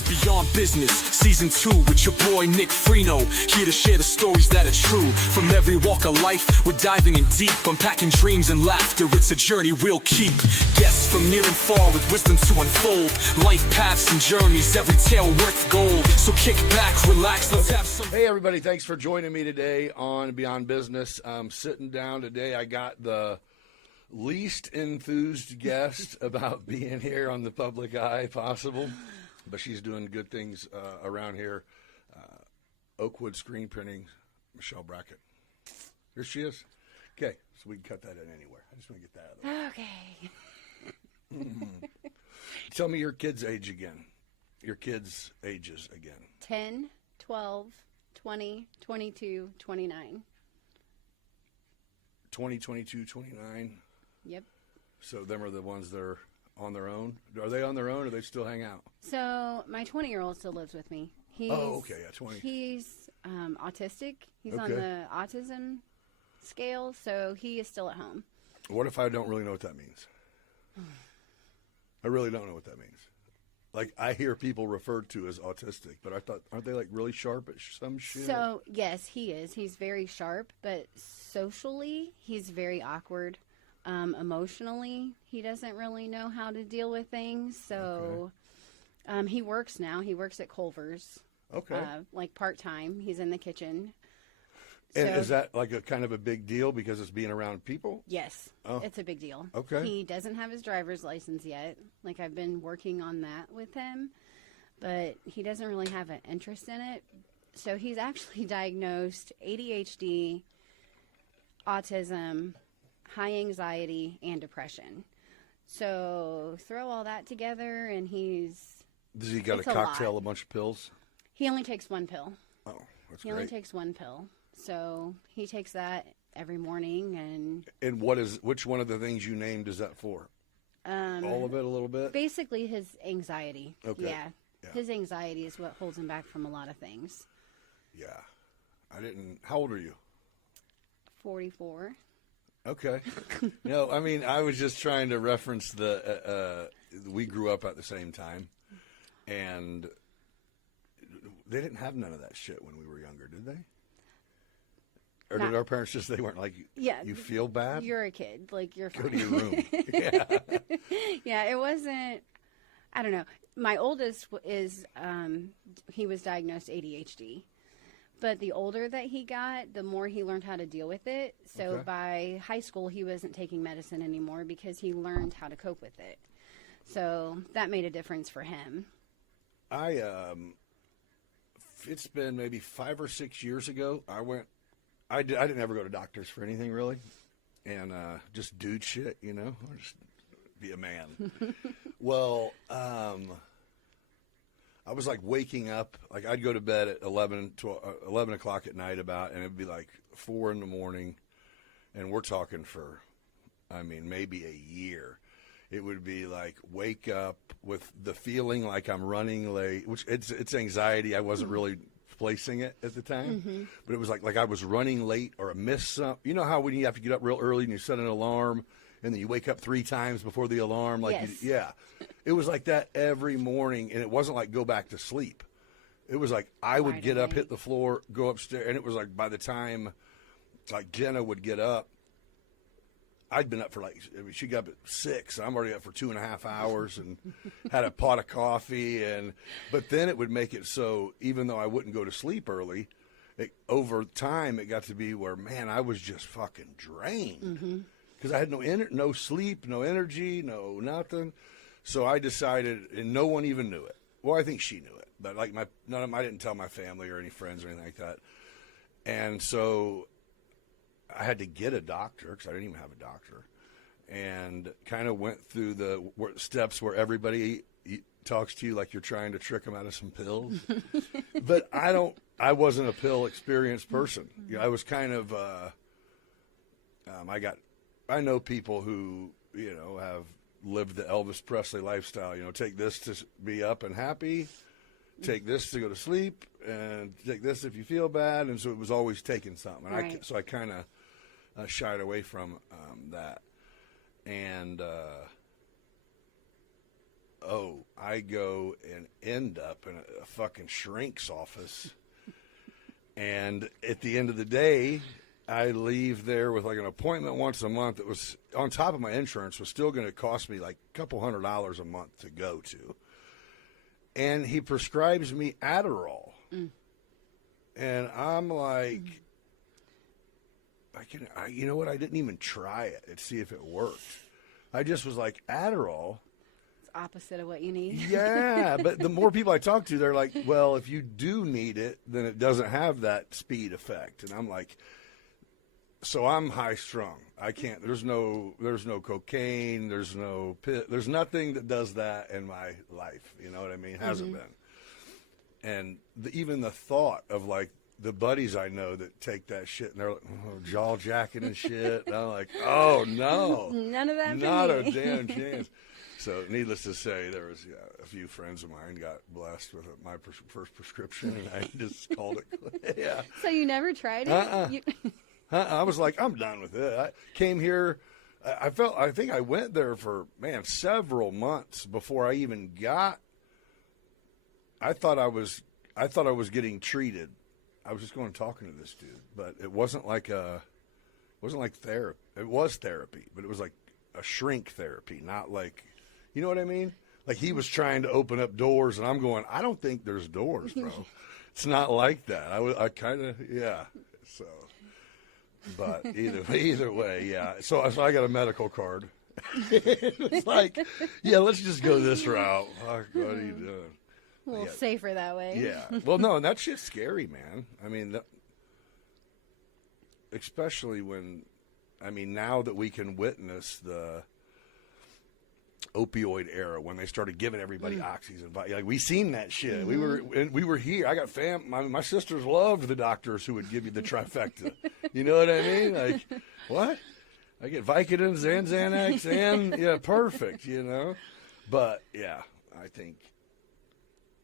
is Beyond Business, Season 2 with your boy Nick Freno. Here to share the stories that are true. From every walk of life, we're diving in deep, unpacking dreams and laughter. It's a journey we'll keep. Guests from near and far with wisdom to unfold. Life paths and journeys, every tale worth gold. So kick back, relax, let's have some. Hey everybody, thanks for joining me today on Beyond Business. I'm sitting down today. I got the least enthused guest about being here on the public eye possible, but she's doing good things around here. Oakwood Screenprinting Michelle Brackett. Here she is. Okay, so we can cut that in anywhere. I just want to get that out of the way. Okay. Tell me your kids' age again. Your kids' ages again. 10, 12, 20, 22, 29. 20, 22, 29. Yep. So them are the ones that are on their own? Are they on their own or they still hang out? So my 20-year-old still lives with me. He's, oh, okay, yeah, 20. He's autistic. He's Okay. on the autism scale, so he is still at home. What if I don't really know what that means? I really don't know what that means. Like, I hear people referred to as autistic, but I thought, aren't they like really sharp at some shit? So, yes, he is. He's very sharp, but socially, he's very awkward. Emotionally, he doesn't really know how to deal with things. So, he works now. He works at Culver's. Okay. Like part-time. He's in the kitchen. And So- is that like a kind of a big deal because it's being around people? Yes, Oh. it's a big deal. Okay. He doesn't have his driver's license yet. Like, I've been working on that with him, but he doesn't really have an interest in it. So he's actually diagnosed ADHD, autism, high anxiety, and depression. So throw all that together, and Does he got a it's a cocktail, lot. a bunch of pills? he only takes one pill. Oh, that's He only great. takes one pill. So he takes that every morning, and And which one of the things you named is that for? All of it, a little bit? basically his anxiety. Okay. Yeah. Yeah. His anxiety is what holds him back from a lot of things. Yeah. How old are you? 44. Okay. No, I mean, I was just trying to reference we grew up at the same time, and they didn't have none of that shit when we were younger, did they? Or did Not- our parents they weren't like, Yeah. you feel bad? You're a kid. Like, you're fine. Go to your room. Yeah. Yeah, it wasn't, I don't know. My oldest he was diagnosed ADHD. But the older that he got, the more he learned how to deal with it. So Okay. by high school, he wasn't taking medicine anymore because he learned how to cope with it. So that made a difference for him. It's been maybe 5 or 6 years ago. I didn't ever go to doctors for anything really, and just dude shit, or just be a man. Well, I was like waking up, like I'd go to bed at 11 o'clock at night and it'd be like 4 in the morning, and we're talking for, maybe a year. It would be like wake up with the feeling like I'm running late, which it's anxiety. I wasn't really placing it at the time, but it was like I was running late or I missed something. You know how when you have to get up real early and you set an alarm and then you wake up 3 times before the alarm? Yes. It was like that every morning, and it wasn't like go back to sleep. It was like I would Right get up, away. hit the floor, go upstairs, and it was like by the time like Jenna would get up, I'd been up for she got up at 6. I'm already up for 2.5 hours and had a pot of coffee. But then it would make it so even though I wouldn't go to sleep early, over time it got to be where, man, I was just fucking drained because I had no sleep, no energy, no nothing. So I decided, and no one even knew it. Well, I think she knew it, but like I didn't tell my family or any friends or anything like that. And so I had to get a doctor because I didn't even have a doctor, and kind of went through the steps where everybody talks to you like you're trying to trick them out of some pills. But I wasn't a pill experienced person. I was kind of, I know people who, have lived the Elvis Presley lifestyle, take this to be up and happy, take this to go to sleep, and take this if you feel bad. And so it was always taking something. Right. So I kind of shied away from that. And I go and end up in a fucking shrink's office. And at the end of the day, I leave there with like an appointment once a month that was on top of my insurance, was still going to cost me like a couple $100 a month to go to. And he prescribes me Adderall. And I'm like, you know what? I didn't even try it and see if it worked. I just was like, Adderall? It's opposite of what you need. Yeah, but the more people I talk to, they're like, well, if you do need it, then it doesn't have that speed effect. And I'm like, so I'm high strung. I can't, there's no cocaine, there's nothing that does that in my life. You know what I mean? Hasn't been. And even the thought of like the buddies I know that take that shit and they're like, jaw jacking and shit. And I'm like, oh no. None of that Not for me. a damn chance. So needless to say, there was a few friends of mine got blessed with my first prescription, and I just called it. Yeah. So you never tried it? I was like, I'm done with it. I came here. I think I went there for, several months before I even got. I thought I was getting treated. I was just going and talking to this dude, but it wasn't like therapy. It was therapy, but it was like a shrink therapy, not like, you know what I mean? Like he was trying to open up doors, and I'm going, I don't think there's doors, bro. It's not like that. I kind of, yeah. So, but either way, yeah. So I got a medical card. It's like, yeah, let's just go this route. Fuck, what are you doing? A little safer that way. Yeah. Well, no, and that shit's scary, man. I mean, especially now that we can witness the opioid era when they started giving everybody oxys and like we seen that shit. We were here. I got my sisters loved the doctors who would give you the trifecta. You know what I mean? Like, what? I get Vicodin, Xanax, and perfect. You know, but yeah, I think.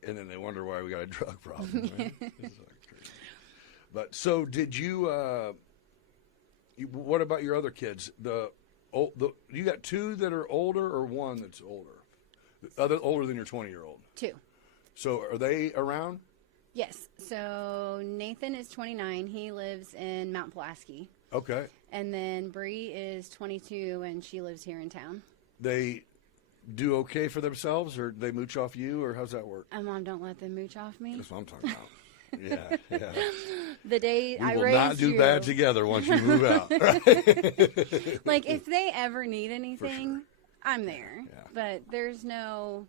And then they wonder why we got a drug problem. Right? It's like crazy. But so did you? What about your other kids? You got two that are older, or one that's older? Older than your 20-year-old. Two. So are they around? Yes. So Nathan is 29. He lives in Mount Pulaski. Okay. And then Bree is 22, and she lives here in town. They do okay for themselves, or they mooch off you, or how's that work? Mom, don't let them mooch off me. That's what I'm talking about. Yeah. The day I will raised not do you, bad together once you move out. like if they ever need anything, sure. I'm there. Yeah. But there's no.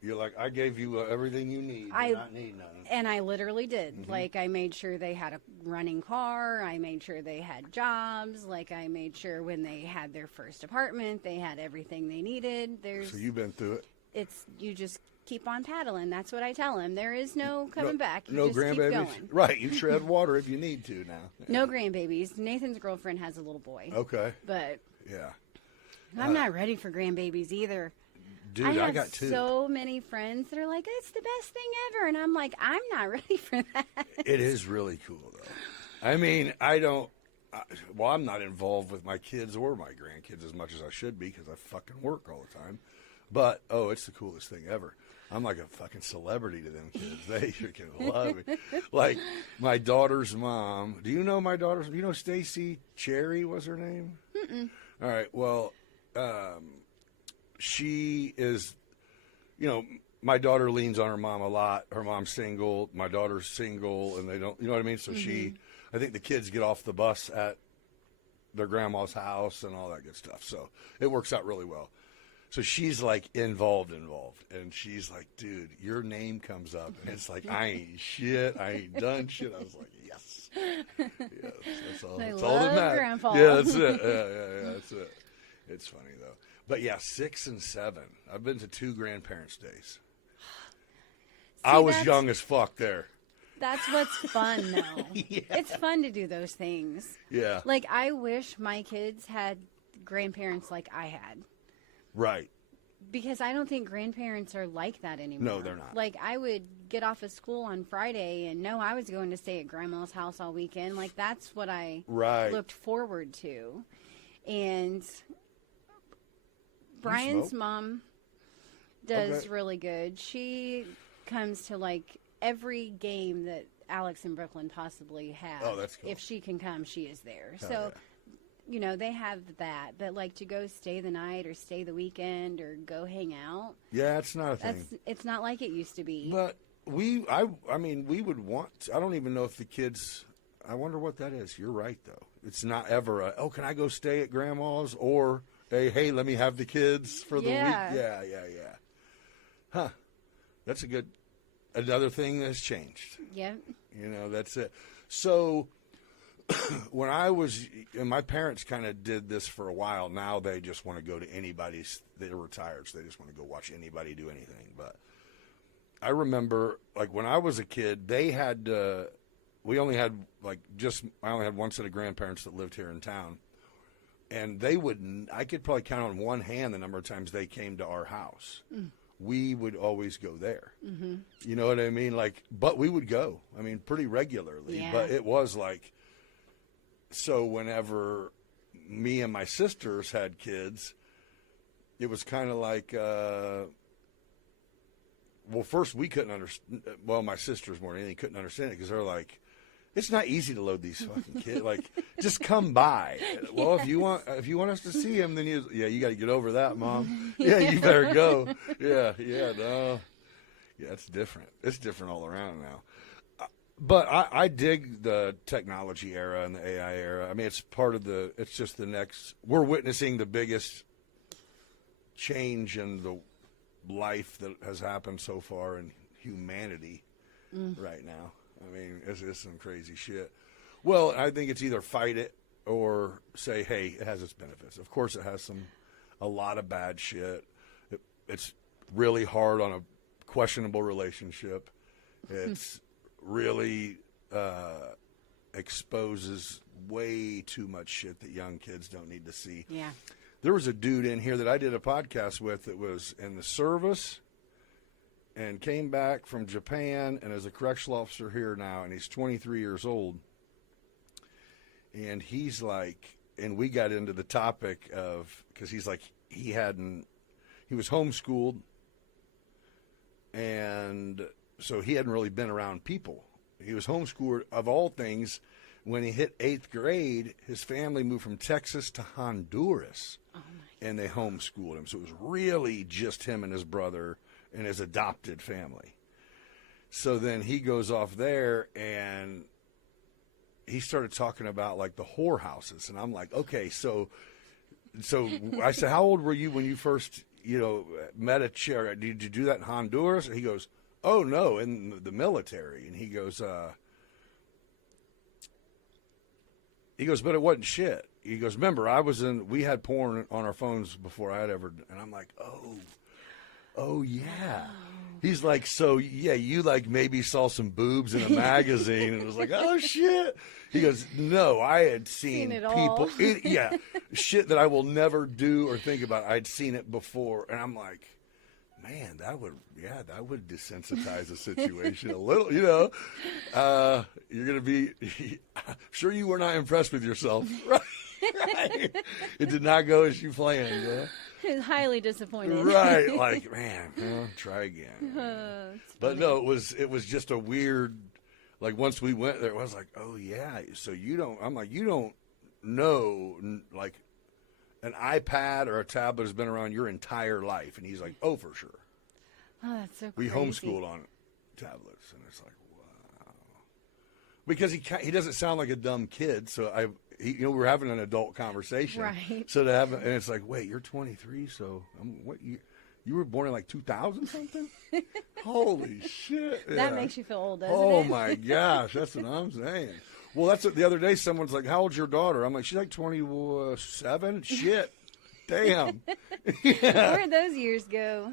You're like, I gave you everything you need. You not need nothing. And I literally did. Like I made sure they had a running car. I made sure they had jobs. Like I made sure when they had their first apartment, they had everything they needed. So you've been through it. You just keep on paddling. That's what I tell him. There is no coming back. You no just keep grandbabies. going. Right. You tread water if you need to now. No grandbabies. Nathan's girlfriend has a little boy. Okay. But yeah, I'm not ready for grandbabies either. Dude, I got two. So many friends that are like, it's the best thing ever. And I'm like, I'm not ready for that. It is really cool, though. I mean, I'm not involved with my kids or my grandkids as much as I should be because I fucking work all the time. But, it's the coolest thing ever. I'm like a fucking celebrity to them kids. They freaking love me. Like, my daughter's mom. Do you know my daughter's? You know Stacy Cherry was her name? Mm-mm. All right. Well, she is, my daughter leans on her mom a lot. Her mom's single. My daughter's single, and they don't, you know what I mean? So I think the kids get off the bus at their grandma's house and all that good stuff. So it works out really well. So she's like involved. And she's like, dude, your name comes up. And it's like, I ain't shit. I ain't done shit. I was like, yes. That's all. That's all that matters. Grandpa. Yeah, that's it. Yeah, that's it. It's funny, though. But yeah, 6 and 7. I've been to 2 grandparents' days. I was young as fuck there. That's what's fun, though. Yeah. It's fun to do those things. Yeah. Like, I wish my kids had grandparents like I had. Right. Because I don't think grandparents are like that anymore. No, they're not. Like, I would get off of school on Friday and know I was going to stay at grandma's house all weekend. Like, that's what I looked forward to. And Brian's mom does really good. She comes to like every game that Alex and Brooklyn possibly have. Oh, that's cool. If she can come, she is there. Hell so, yeah. you know, they have that. But like to go stay the night or stay the weekend or go hang out. Yeah, it's not a thing. It's not like it used to be. But I mean, we would want. I don't even know if the kids. I wonder what that is. You're right, though. It's not ever can I go stay at grandma's or hey, let me have the kids for the week. Yeah. Huh. That's another thing that's changed. Yep. You know, that's it. So when I was, and my parents kind of did this for a while. Now they just want to go to anybody's. They're retired, so they just want to go watch anybody do anything. But I remember, like when I was a kid, they had. We only had I only had one set of grandparents that lived here in town, and they wouldn't. I could probably count on one hand the number of times they came to our house. We would always go there. Mm-hmm. You know what I mean? Like, but we would go. I mean, pretty regularly. Yeah. But it was like, so whenever me and my sisters had kids, it was kind of like, well, first we couldn't understand. Well, my sisters more than anything couldn't understand it because they're like, it's not easy to load these fucking kids. Like, just come by. Well, if you want us to see him, then you got to get over that, Mom. Yeah, you better go. No. Yeah, it's different. It's different all around now. But I dig the technology era and the AI era. I mean, it's just the next. We're witnessing the biggest change in the life that has happened so far in humanity right now. I mean, it's some crazy shit. Well, I think it's either fight it or say, hey, it has its benefits. Of course, it has a lot of bad shit. It's really hard on a questionable relationship. It's really exposes way too much shit that young kids don't need to see. Yeah. There was a dude in here that I did a podcast with that was in the service and came back from Japan and is a correctional officer here now, and he's 23 years old. And he's like, and we got into the topic of, because he's like, he was homeschooled, and so he hadn't really been around people. He was homeschooled, of all things. When he hit 8th grade, his family moved from Texas to Honduras, and they homeschooled him. So it was really just him and his brother and his adopted family. So then he goes off there, and he started talking about, like, the whorehouses. And I'm like, okay, so I said, how old were you when you first, met a chair? Did you do that in Honduras? And he goes, oh, no, in the military. And he goes, but it wasn't shit. He goes, remember, we had porn on our phones before I had ever, and I'm like, oh yeah. He's like, so yeah, you like maybe saw some boobs in a magazine, and it was like, oh shit. He goes, no, I had seen it people, all. shit that I will never do or think about. I'd seen it before, and I'm like, man, that would desensitize the situation a little, You're going to be, sure you were not impressed with yourself, right? It did not go as you planned, yeah? He was highly disappointed. Right, like, man, try again. But no, it was just a weird, like, once we went there, it was like, oh, yeah, so you don't know, like, an iPad or a tablet has been around your entire life. And he's like, oh, for sure. Oh, that's so We crazy. homeschooled on tablets. And it's like, wow. Because he doesn't sound like a dumb kid. So we were having an adult conversation. Right. So and it's like, wait, you're 23. So you were born in like 2000 something? Holy shit. That Yeah. makes you feel old, doesn't it? Oh my gosh. That's what I'm saying. Well, that's what the other day someone's like, how old's your daughter? I'm like, she's like 27. Shit. Damn. Yeah. Where'd those years go?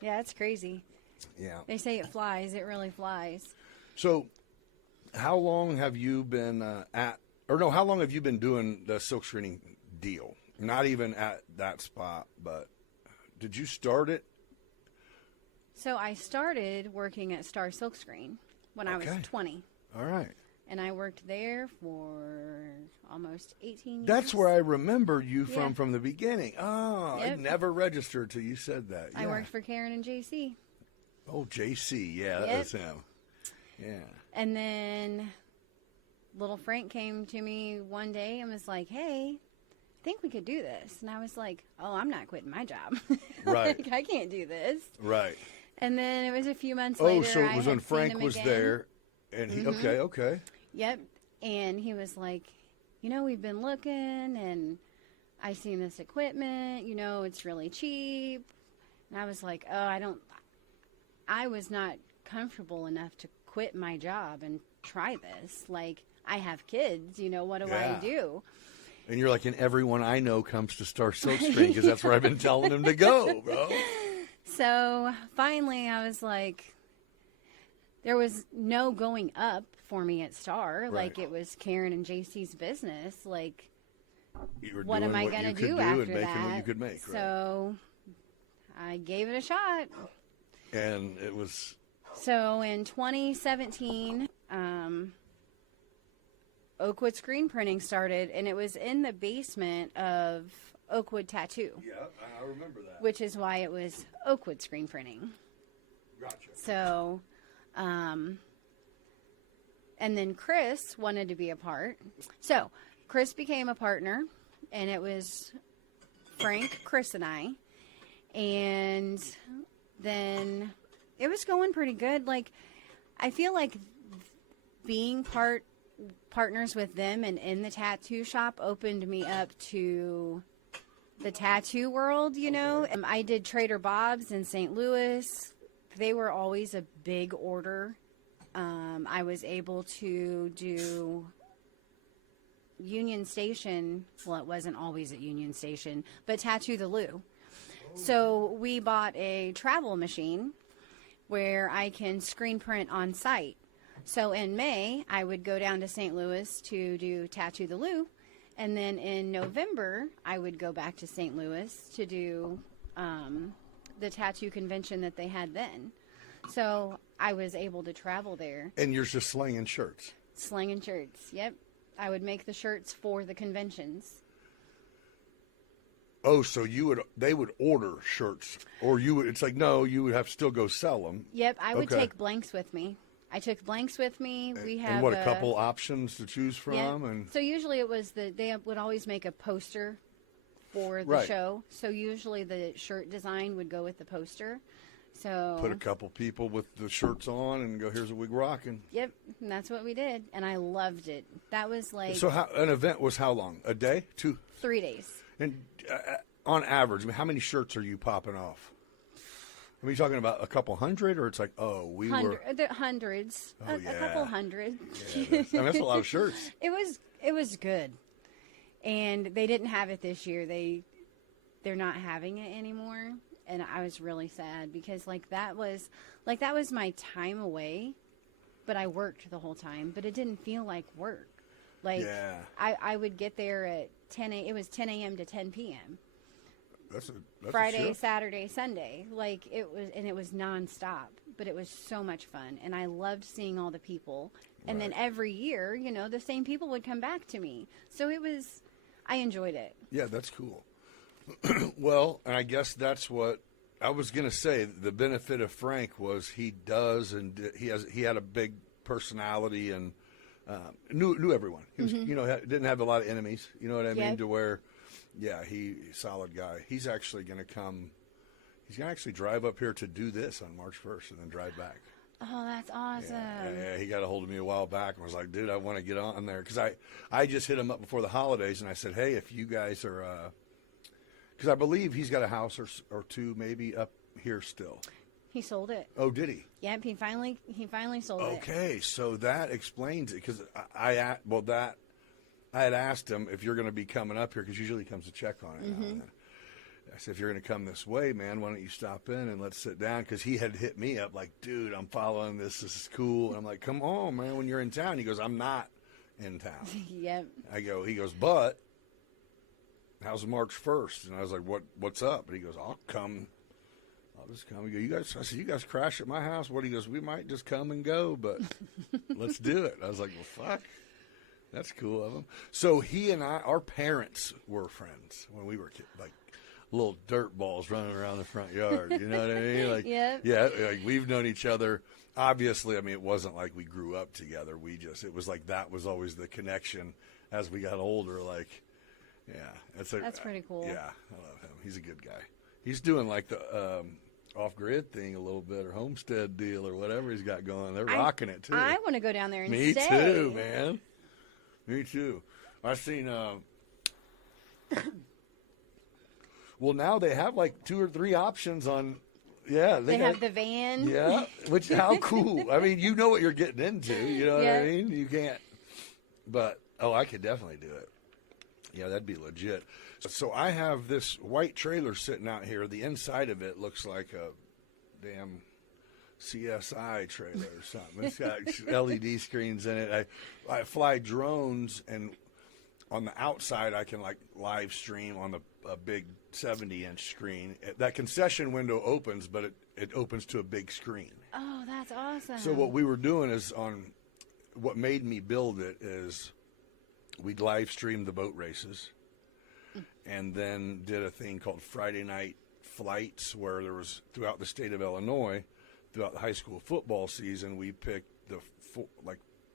Yeah, it's crazy. Yeah. They say it flies. It really flies. So how long have you been how long have you been doing the silk screening deal? Not even at that spot, but did you start it? So I started working at Star Silk Screen when I was 20. All right. and I worked there for almost 18 years. That's where I remember you from the beginning. Oh, I Yep. never registered till you said that. I Yeah. worked for Karen and JC. Oh, JC. Yeah, that Yep. was him. Yeah. And then little Frank came to me one day and was like, hey, I think we could do this. And I was like, oh, I'm not quitting my job. Right. Like, I can't do this. Right. And then it was a few months Oh, later. so it was I when had seen Frank him was again. there, and he. Okay. Yep. And he was like, we've been looking, and I seen this equipment, it's really cheap. And I was like, I was not comfortable enough to quit my job and try this. Like, I have kids, what do Yeah. I do? And you're like, and everyone I know comes to Star Silkscreen because that's where I've been telling them to go, bro. So finally I was like, there was no going up for me at Star. Right. Like, it was Karen and JC's business. Like, You were what doing am I what going you to could do do after and making that? what you could make, right? So I gave it a shot. And it was So in 2017, Oakwood Screenprinting started, and it was in the basement of Oakwood Tattoo, yeah, I remember that. which is why it was Oakwood Screenprinting. Gotcha. So, and then Chris wanted to be a part. So Chris became a partner, and it was Frank, Chris, and I. And then it was going pretty good. Like, I feel like being partners with them and in the tattoo shop opened me up to the tattoo world, I did Trader Bob's in St. Louis. They were always a big order. I was able to do Union Station. Well, it wasn't always at Union Station, but Tattoo the Lou. So we bought a travel machine where I can screen print on site. So in May, I would go down to St. Louis to do Tattoo the Lou. And then in November, I would go back to St. Louis to do the tattoo convention that they had then. So I was able to travel there. And you're just slinging shirts. Slinging shirts, yep. I would make the shirts for the conventions. Oh, so they would order shirts, or it's like, no, you would have to still go sell them. Yep, I would Okay. take blanks with me. I took blanks with me. We have And what, a couple options to choose from? Yeah. And So usually it was they would always make a poster for the Right. show. So usually the shirt design would go with the poster. So put a couple people with the shirts on and go, here's what we're rocking. yep, and that's what we did, and I loved it. That was like So an event was how long? A day? 2? 3 days. And on average, I mean, how many shirts are you popping off? Are you talking about a couple hundred, or it's like, Hundreds, Oh, a couple hundred. Yeah, that's a lot of shirts. It was good, and they didn't have it this year. They're not having it anymore, and I was really sad because that was my time away, but I worked the whole time, but it didn't feel like work. Like Yeah. I would get there at 10 a.m. It was 10 a.m. to 10 p.m. That's a Friday, shift. Saturday, Sunday. Like it was nonstop, but it was so much fun, and I loved seeing all the people. And then every year, the same people would come back to me. So I enjoyed it. Yeah, that's cool. Well, and I guess that's what I was going to say. The benefit of Frank was he had a big personality and knew everyone. He was, didn't have a lot of enemies. You know what I mean? Yep. To where, yeah, he's a solid guy. He's actually going to come. He's going to actually drive up here to do this on March 1st and then drive back. Oh, that's awesome. Yeah, he got a hold of me a while back and was like, dude, I want to get on there. Because I just hit him up before the holidays, and I said, hey, if you guys are, because I believe he's got a house or two maybe up here still. He sold it. Oh, did he? Yep, he finally sold it. Okay, so that explains it. Because I had asked him if you're going to be coming up here, because usually he comes to check on it. Now and then. I said, if you're going to come this way, man, why don't you stop in and let's sit down? Because he had hit me up like, dude, I'm following this. This is cool. And I'm like, come on, man, when you're in town. He goes, I'm not in town. Yep. He goes, but how's March 1st? And I was like, what's up? And he goes, I'll come I'll just come and go. You guys, I said, you guys crash at my house. What? He goes, we might just come and go, but let's do it. I was like, well, fuck. That's cool of him. So he and our parents were friends when we were kids, like little dirt balls running around the front yard. You know what I mean? Like, Yep. yeah, like we've known each other. Obviously, I mean, it wasn't like we grew up together. It was like that was always the connection as we got older. Like, yeah, That's pretty cool. Yeah, I love him. He's a good guy. He's doing like the off-grid thing a little bit, or homestead deal, or whatever he's got going. They're rocking it too. I want to go down there and Me stay. too, man. Me too. I've seen. Well, now they have like 2 or 3 options on. Yeah, They have the van. Yeah, which how cool. I mean, you know what you're getting into. You know what Yeah. I mean? You can't. But I could definitely do it. Yeah, that'd be legit. So I have this white trailer sitting out here. The inside of it looks like a damn CSI trailer or something. It's got LED screens in it. I fly drones, and on the outside I can like live stream on a big 70-inch screen. That concession window opens, but it opens to a big screen. Oh, that's awesome. So what we were doing is what made me build it is we'd live stream the boat races, and then did a thing called Friday night flights, where there was throughout the state of Illinois, throughout the high school football season, we picked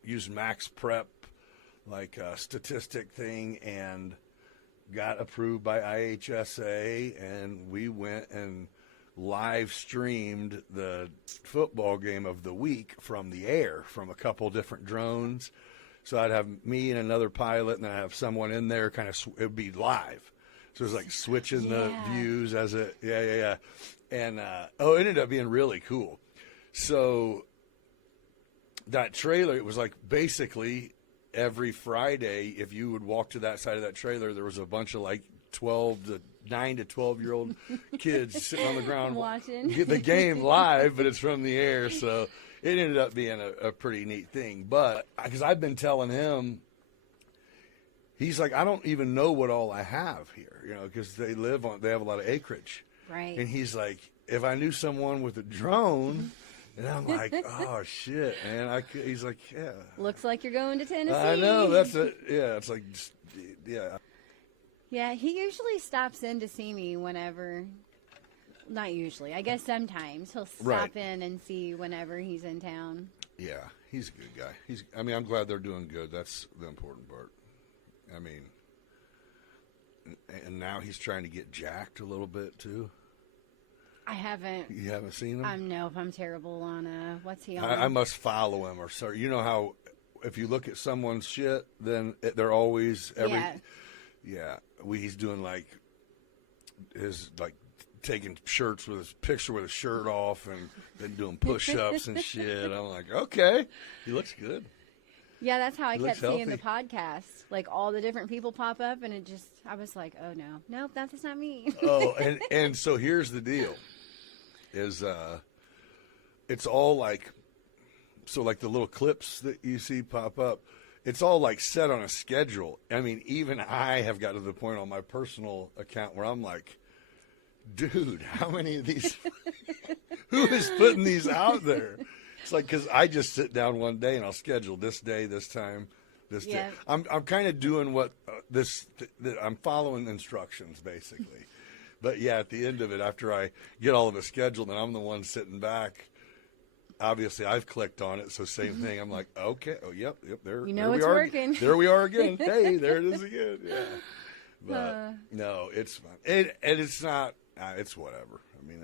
used Max Prep, like a statistic thing, and got approved by IHSA, and we went and live streamed the football game of the week from the air, from a couple different drones. So I'd have me and another pilot, and then I'd have someone in there, kind of, it would be live. So it was like switching the views as it, yeah. And, it ended up being really cool. So that trailer, it was like basically every Friday, if you would walk to that side of that trailer, there was a bunch of like 9 to 12-year-old kids sitting on the ground watching the game live, but it's from the air. So it ended up being a pretty neat thing. But because I've been telling him, he's like, I don't even know what all I have here, because they have a lot of acreage. Right. And he's like, if I knew someone with a drone, and I'm like, oh shit, man. He's like, yeah. Looks like you're going to Tennessee. I know, that's it. Yeah, it's like, yeah. Yeah, he usually stops in to see me whenever. Not usually. I guess sometimes he'll stop in and see whenever he's in town. Yeah, he's a good guy. I'm glad they're doing good. That's the important part. I mean, and now he's trying to get jacked a little bit too. I haven't. You haven't seen him? No, I'm terrible on what's he on? I must follow him or so. You know how if you look at someone's shit, then they're always he's doing like his taking shirts with his picture with his shirt off and then doing push-ups and shit. I'm like, okay, he looks good. Yeah, that's how I kept seeing the healthy. podcast. Like all the different people pop up, and I was like, oh no, nope, that's not me. Oh, and so here's the deal: is it's all like the little clips that you see pop up. It's all like set on a schedule. I mean, even I have got to the point on my personal account where I'm like, dude, how many of these? Who is putting these out there? It's like, because I just sit down one day and I'll schedule this day, this time, this day. I'm kind of doing what I'm following instructions basically. But yeah, at the end of it, after I get all of it scheduled and I'm the one sitting back, obviously I've clicked on it. So same thing. I'm like, okay, yep, there. You know there it's we are. working. There we are again. Hey, there it is again. Yeah. But no, it's fun. And it's not. It's whatever. I mean,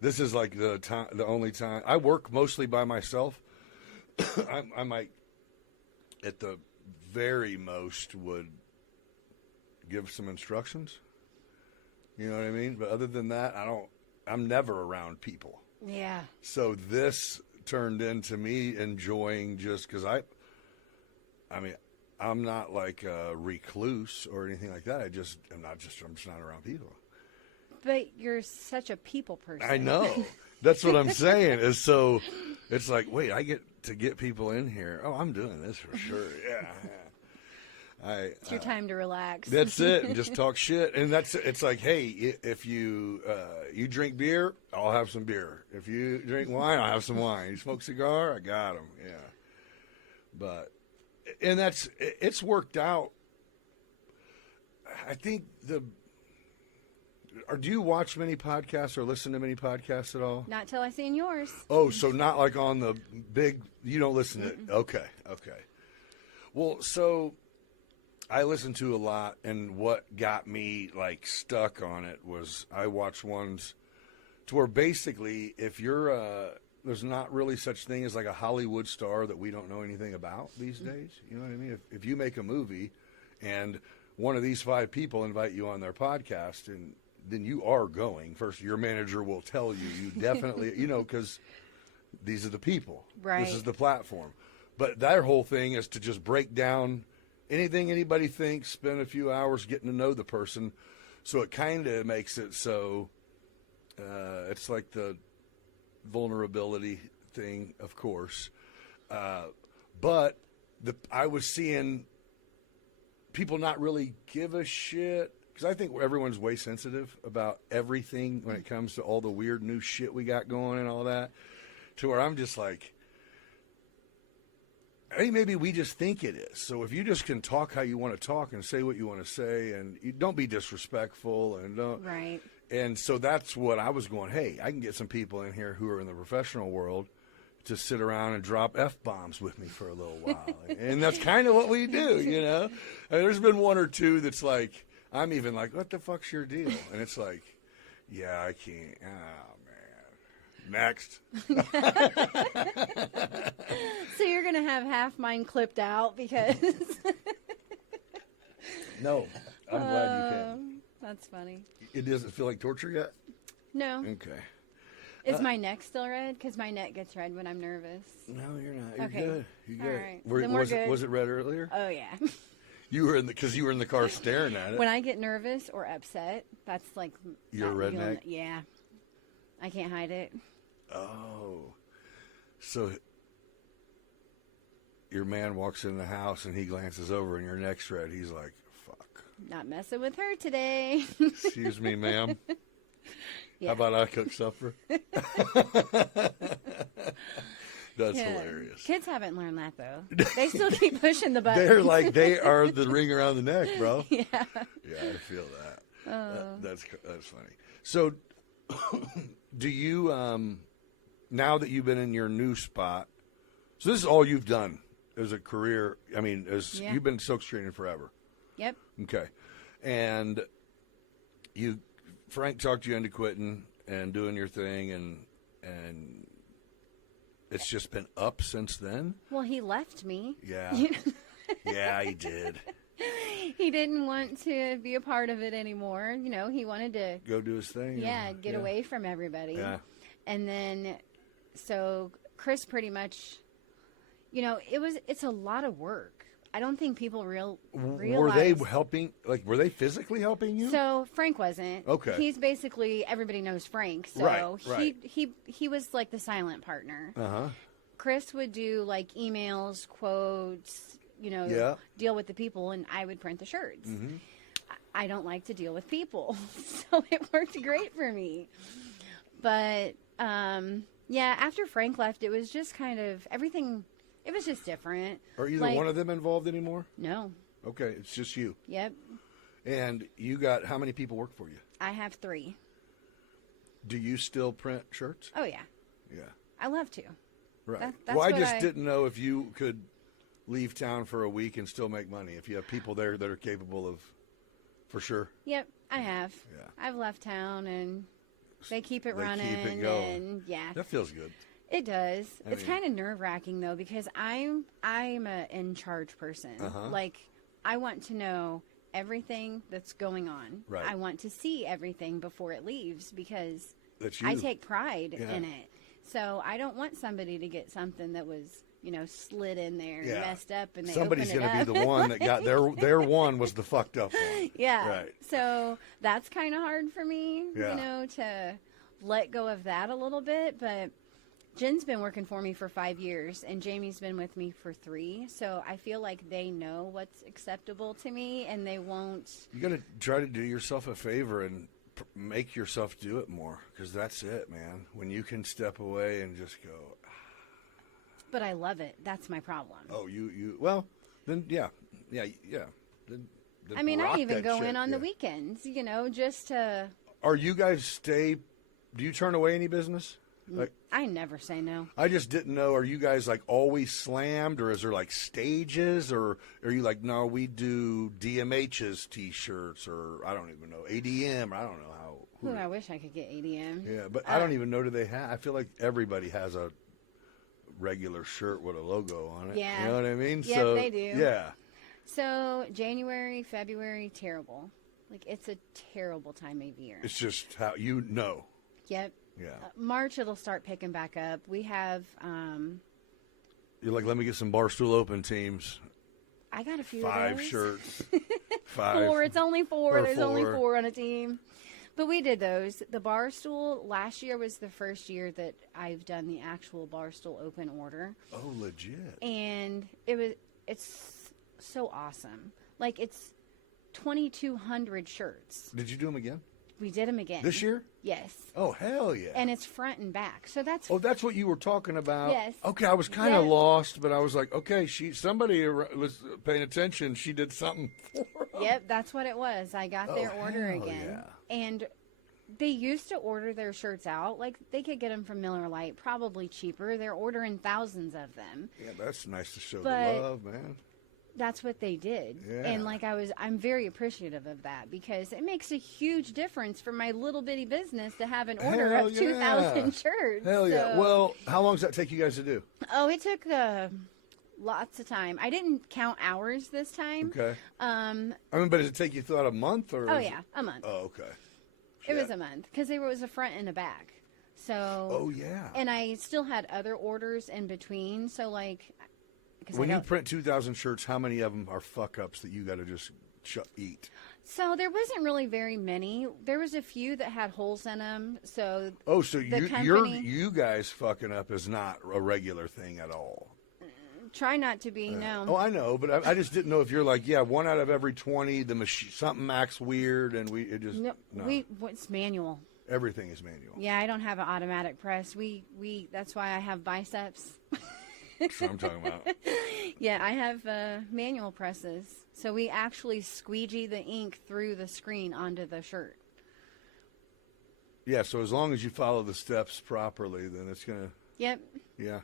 this is like the only time I work mostly by myself. I might, at the very most, would give some instructions. You know what I mean? But other than that, I'm never around people. Yeah. So this turned into me enjoying just because I'm not like a recluse or anything like that. I'm just not around people. But you're such a people person. I know. That's what I'm saying. Is so it's like, wait, I get to get people in here. Oh, I'm doing this for sure. Yeah. It's your time to relax. That's it, and just talk shit. And it's like, hey, if you you drink beer, I'll have some beer. If you drink wine, I'll have some wine. You smoke cigar, I got them. Yeah, and it's worked out. I think do you watch many podcasts or listen to many podcasts at all? Not till I seen yours. Oh, so not like on the big. You don't listen to it. Okay. Well, so I listened to a lot, and what got me like stuck on it was I watched ones to where basically if you're there's not really such thing as like a Hollywood star that we don't know anything about these days. You know what I mean? If you make a movie and one of these 5 people invite you on their podcast, and then you are going. First, your manager will tell you definitely, because these are the people. Right. This is the platform. But their whole thing is to just break down anything anybody thinks, spend a few hours getting to know the person. So it kind of makes it so it's like the vulnerability thing, of course. But I was seeing people not really give a shit, because I think everyone's way sensitive about everything when it comes to all the weird new shit we got going and all that, to where I'm just like, hey, maybe we just think it is. So if you just can talk how you want to talk and say what you want to say, and you don't be disrespectful, and don't. Right. And so that's what I was going, hey, I can get some people in here who are in the professional world to sit around and drop F-bombs with me for a little while. And that's kind of what we do, And there's been one or two that's like, I'm even like, what the fuck's your deal? And it's like, yeah, I can't. Oh, man. Next. So you're going to have half mine clipped out because... No, I'm glad you can. That's funny. It doesn't feel like torture yet? No. Okay. Is my neck still red? Because my neck gets red when I'm nervous. No, you're not. You're Okay. good. You're good. All right. Then we're was good. it red earlier? Oh, yeah. You were because you were in the car staring at it. When I get nervous or upset, that's like... You're a not redneck? feeling- Yeah. I can't hide it. Oh. So your man walks in the house and he glances over and your neck's red. He's like, fuck. Not messing with her today. Excuse me, ma'am. Yeah. How about I cook supper? That's hilarious. Kids haven't learned that, though. They still keep pushing the button. They're like, they are the ring around the neck, bro. Yeah. Yeah, I feel that. That's funny. So, do you, now that you've been in your new spot, so this is all you've done as a career? I mean, Yeah. you've been silk screening forever. Yep. Okay. And Frank talked you into quitting and doing your thing, and it's just been up since then? Well, he left me. Yeah. Yeah, he did. He didn't want to be a part of it anymore. He wanted to Go do his thing. get away from everybody. Yeah. And then, so Chris pretty much, it's a lot of work. I don't think people realize. Were they helping? Like, were they physically helping you? So Frank wasn't. Okay. He's basically, everybody knows Frank. So Right. he was like the silent partner. Uh-huh. Chris would do like emails, quotes, Yeah. deal with the people, and I would print the shirts. Mm-hmm. I don't like to deal with people, so it worked great for me. But after Frank left, it was just kind of everything. It was just different. Are either one of them involved anymore? No. Okay, it's just you. Yep. And you got, how many people work for you? I have 3. Do you still print shirts? Oh, yeah. Yeah. I love to. Right. That's Well, I what just didn't know if you could leave town for a week and still make money, if you have people there that are capable of, for sure. Yep, I have. Yeah. I've left town, and they keep it They running. keep it going. And, yeah. That feels good. It does. It's mean- kind of nerve-wracking, though, because I'm a in-charge person. Uh-huh. Like, I want to know everything that's going on. Right. I want to see everything before it leaves, because That's you. I take pride Yeah. in it. So I don't want somebody to get something that was, slid in there Yeah. and messed up, and they Somebody's open it going to up. be the one that got their one was the fucked up one. Yeah. Right. So that's kind of hard for me, Yeah. to let go of that a little bit. But Jen's been working for me for 5 years, and Jamie's been with me for 3. So I feel like they know what's acceptable to me, and they won't. You got to try to do yourself a favor and make yourself do it more, because that's it, man. When you can step away and just go. But I love it. That's my problem. Oh, well, then yeah. Then I mean, I rock even that go shit, in on the yeah. weekends, just to. Are you guys do you turn away any business? Like, I never say no. I just didn't know. Are you guys like always slammed, or is there like stages, or are you like, no, we do DMH's T-shirts, or I don't even know, ADM, or I don't know how. Ooh, I wish I could get ADM. Yeah, but I don't even know. Do they have? I feel like everybody has a regular shirt with a logo on it. Yeah. You know what I mean? Yep, so, they do. Yeah. So January, February, terrible. Like, it's a terrible time of year. It's just how you know. Yep. Yeah. March, it'll start picking back up. We have, You're like, let me get some Barstool Open teams. I got a few 5 of those. shirts. 5. 4. It's only 4. Or There's only 4. 4 on a team. But we did those. The Barstool, last year was the first year that I've done the actual Barstool Open order. Oh, legit. And it's so awesome. Like, it's 2,200 shirts. Did you do them again? We did them again. This year? Yes. Oh, hell yeah. And it's front and back. So that's Oh, that's what you were talking about? Yes. Okay, I was kind of Yes. lost, but I was like, okay, somebody was paying attention. She did something for them. Yep, that's what it was. I got their Oh, order hell again. yeah. And they used to order their shirts out. Like, they could get them from Miller Lite, probably cheaper. They're ordering thousands of them. Yeah, that's nice to show But- the love, man. That's what they did. Yeah. And like, I'm very appreciative of that, because it makes a huge difference for my little bitty business to have an order Hell of yeah. 2,000 shirts. Hell yeah. So- Well, how long does that take you guys to do? Oh, it took lots of time. I didn't count hours this time. Okay. I mean, but does it take you throughout a month, or? Oh is it- yeah, a month. Oh, okay. It was a month, because there was a front and a back. So. Oh yeah. And I still had other orders in between. So like, 'cause When I you don't- print 2,000 shirts, how many of them are fuck ups that you got to just eat? So there wasn't really very many. There was a few that had holes in them. So Oh, so The you company- guys fucking up is not a regular thing at all. try not to be. No. Oh, I know, but I just didn't know if you're like, yeah, 1 out of every 20, something acts weird, and No, it's manual. everything is manual. Yeah, I don't have an automatic press. That's why I have biceps. That's what I'm talking about. Yeah, I have manual presses. So we actually squeegee the ink through the screen onto the shirt. Yeah, so as long as you follow the steps properly, then it's gonna. Yep. Yeah.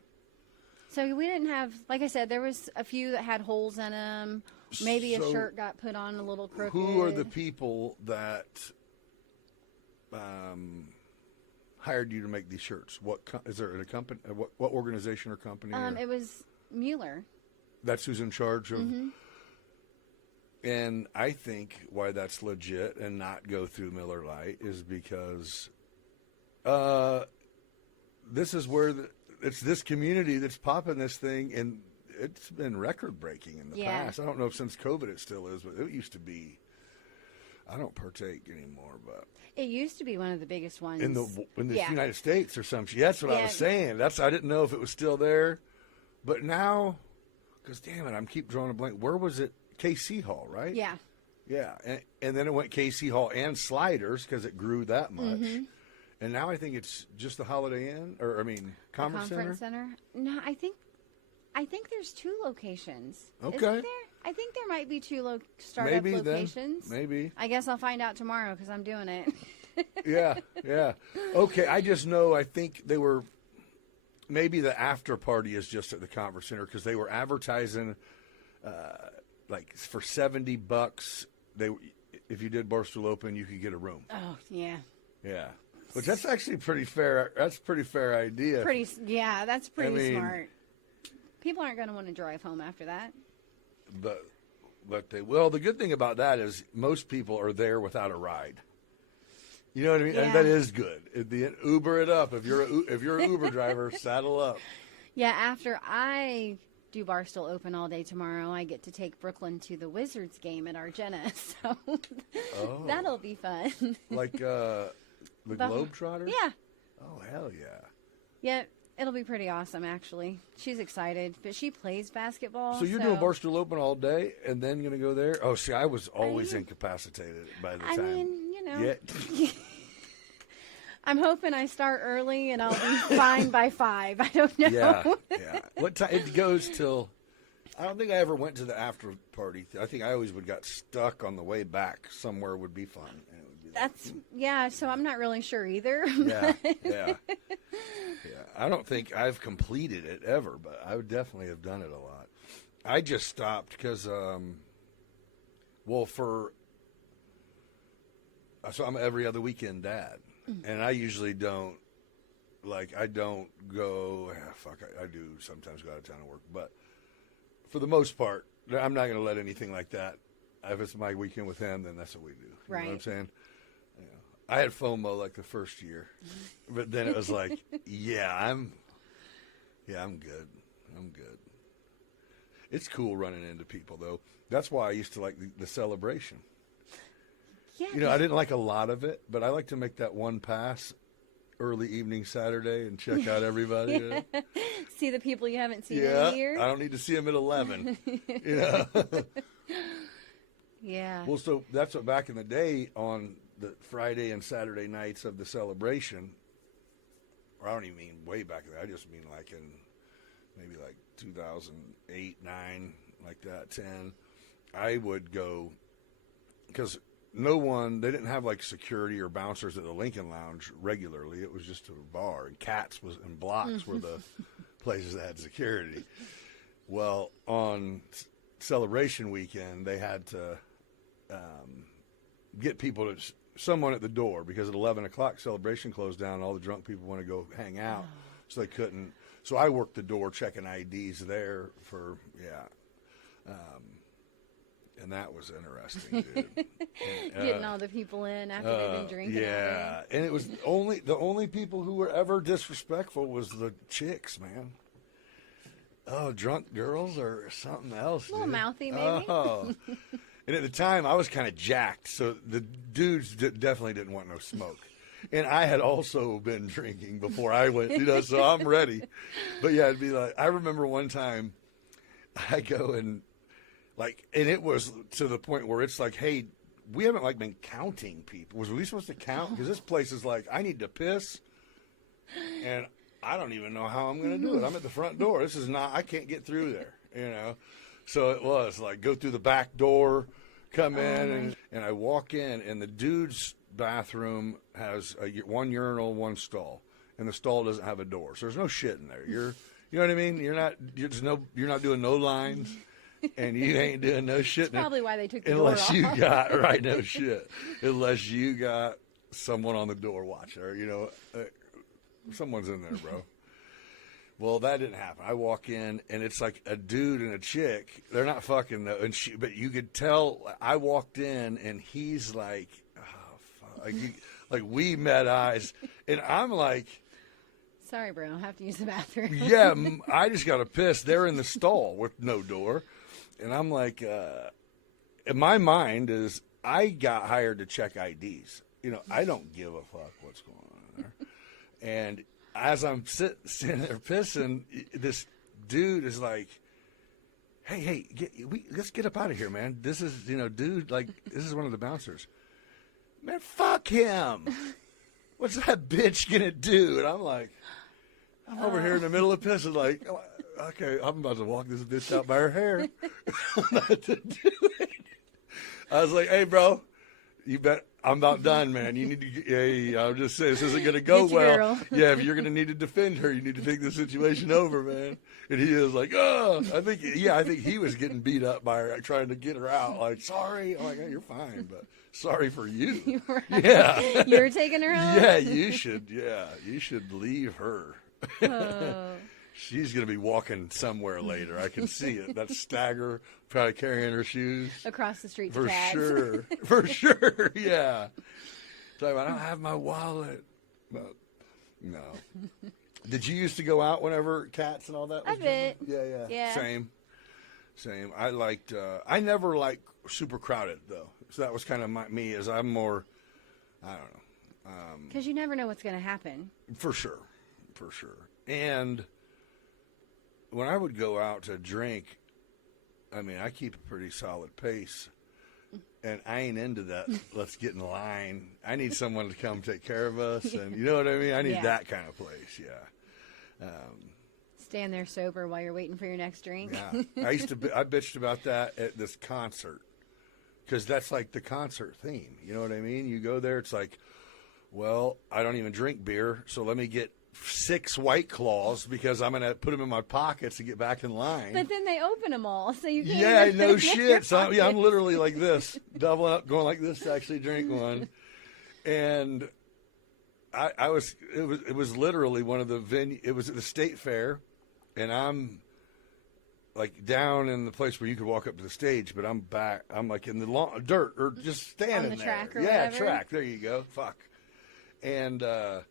So we didn't have, like I said, there was a few that had holes in them. Maybe a So shirt got put on a little crooked. Who are the people that hired you to make these shirts? Is there a company? What organization or company? It was Mueller. That's who's in charge of. Mm-hmm. And I think why that's legit and not go through Miller Lite is because this is where it's this community that's popping this thing, and it's been record breaking in the Yeah. past. I don't know if since COVID it still is, but it used to be. I don't partake anymore, but It used to be one of the biggest ones. in the Yeah. United States or something. That's what I Yeah. was saying. I didn't know if it was still there, but now, because damn it, I'm keep drawing a blank. Where was it? KC Hall, right? Yeah. Yeah, and then it went KC Hall and Sliders because it grew that much. Mm-hmm. And now I think it's just the Holiday Inn, Conference Center. No, I think there's 2 locations. Okay. Isn't there? I think there might be 2 startup Maybe locations. then, maybe. I guess I'll find out tomorrow because I'm doing it. Yeah. Okay, I just know. I think they were. Maybe the after party is just at the Conference Center because they were advertising, like for $70. If you did Barstool Open, you could get a room. Oh yeah. Yeah, which that's actually pretty fair. That's a pretty fair idea. That's pretty mean- smart. People aren't going to want to drive home after that. But they will. The good thing about that is most people are there without a ride. You know what I mean? Yeah. And that is good. Uber it up. If you're an Uber driver, saddle up. Yeah, after I do Barstool Open all day tomorrow, I get to take Brooklyn to the Wizards game at Argenta, so that'll be fun. Like the Globetrotters? Yeah. Oh, hell yeah. Yep. It'll be pretty awesome, actually. She's excited, but she plays basketball. So you're doing Barstool Open all day and then going to go there? Oh, see, I was always incapacitated by the time. I mean, you know. Yeah. I'm hoping I start early and I'll be fine by 5. I don't know. Yeah. What time? It goes till. I don't think I ever went to the after party. I think I always would got stuck on the way back. Somewhere would be fun. And it would be That's so I'm not really sure either. Yeah. I don't think I've completed it ever, but I would definitely have done it a lot. I just stopped because, so I'm every other weekend dad, and I usually don't. I don't go. I do sometimes go out of town and work, but for the most part, I'm not going to let anything like that. If it's my weekend with him, then that's what we do. You know what I'm saying? I had FOMO like the first year, but then it was like, I'm good. I'm good. It's cool running into people, though. That's why I used to like the celebration. Yeah. You know, I didn't like a lot of it, but I like to make that one pass early evening Saturday and check out everybody. You know? See the people you haven't seen in a year. I don't need to see them at 11. You know? Yeah. Well, so that's what back in the day on the Friday and Saturday nights of the celebration, or I don't even mean way back then, I just mean like in maybe like 2008, 9, like that, 10, I would go, because they didn't have like security or bouncers at the Lincoln Lounge regularly. It was just a bar, and Cats and Blocks were the places that had security. Well, on celebration weekend, they had to get someone at the door, because at 11 o'clock celebration closed down and all the drunk people want to go hang out, so they couldn't. So I worked the door checking IDs there for and that was interesting, dude. Getting all the people in after they've been drinking. Yeah, and it was the only people who were ever disrespectful was the chicks, man. Oh, drunk girls or something else. A little mouthy, maybe. Oh. And at the time, I was kind of jacked, so the dudes definitely didn't want no smoke. And I had also been drinking before I went, so I'm ready. But yeah, it'd be like, I remember one time I go and it was to the point where it's like, hey, we haven't been counting people. Was we supposed to count? Because this place is like, I need to piss, and I don't even know how I'm going to do it. I'm at the front door. I can't get through there, So it was like, go through the back door, come in, and I walk in, and the dude's bathroom has one urinal, one stall, and the stall doesn't have a door, so there's no shit in there. You know what I mean? You're not doing no lines, and you ain't doing no shit. That's probably why they took the unless door you off. got no shit, unless you got someone on the door watching, or someone's in there, bro. Well, that didn't happen. I walk in, and it's like a dude and a chick. They're not fucking, though, but you could tell. I walked in, and he's like, oh, fuck. Like we met eyes, and I'm like, sorry, bro, I have to use the bathroom. yeah, I just got to piss. They're in the stall with no door, and I'm like, in my mind is, I got hired to check IDs. I don't give a fuck what's going on there, and as I'm sitting there pissing, this dude is like, hey, let's get up out of here, man. This is, dude, this is one of the bouncers. Man, fuck him. What's that bitch going to do? And I'm like, I'm over here in the middle of pissing, like, okay, I'm about to walk this bitch out by her hair. I'm about to do it. I was like, hey, bro, you bet. I'm about done, man. You need to. Hey, I'm just saying, this isn't going to go well. Girl. Yeah, if you're going to need to defend her, you need to think the situation over, man. And he was like, oh, I think he was getting beat up by her, trying to get her out. Like, sorry. I'm like, hey, you're fine, but sorry for you. Right. Yeah, you're taking her home. Yeah, you should. Yeah, you should leave her. Oh. She's going to be walking somewhere later. I can see it. That stagger, probably carrying her shoes. Across the street For to Tad's. sure. For sure, yeah. Talking about, I don't have my wallet. But, no. Did you used to go out whenever Cats and all that was A bit. Yeah. Same. I never liked super crowded, though. So that was kind of me, as I'm more, I don't know. Because you never know what's going to happen. For sure. And when I would go out to drink, I mean, I keep a pretty solid pace. And I ain't into that. Let's get in line. I need someone to come take care of us. And you know what I mean? I need that kind of place. Yeah. Stand there sober while you're waiting for your next drink. Yeah. I bitched about that at this concert. Because that's like the concert theme. You know what I mean? You go there, it's like, well, I don't even drink beer, so let me get 6 White Claws because I'm going to put them in my pockets to get back in line. But then they open them all, so you can't. Yeah, even no put them in your shit. So I'm pockets. literally like this, doubling up, going like this to actually drink one. And it was literally one of the it was at the state fair, and I'm like down in the place where you could walk up to the stage, but I'm back. I'm like in the dirt or just standing On the there. track or yeah, whatever? track. There you go. Fuck. And the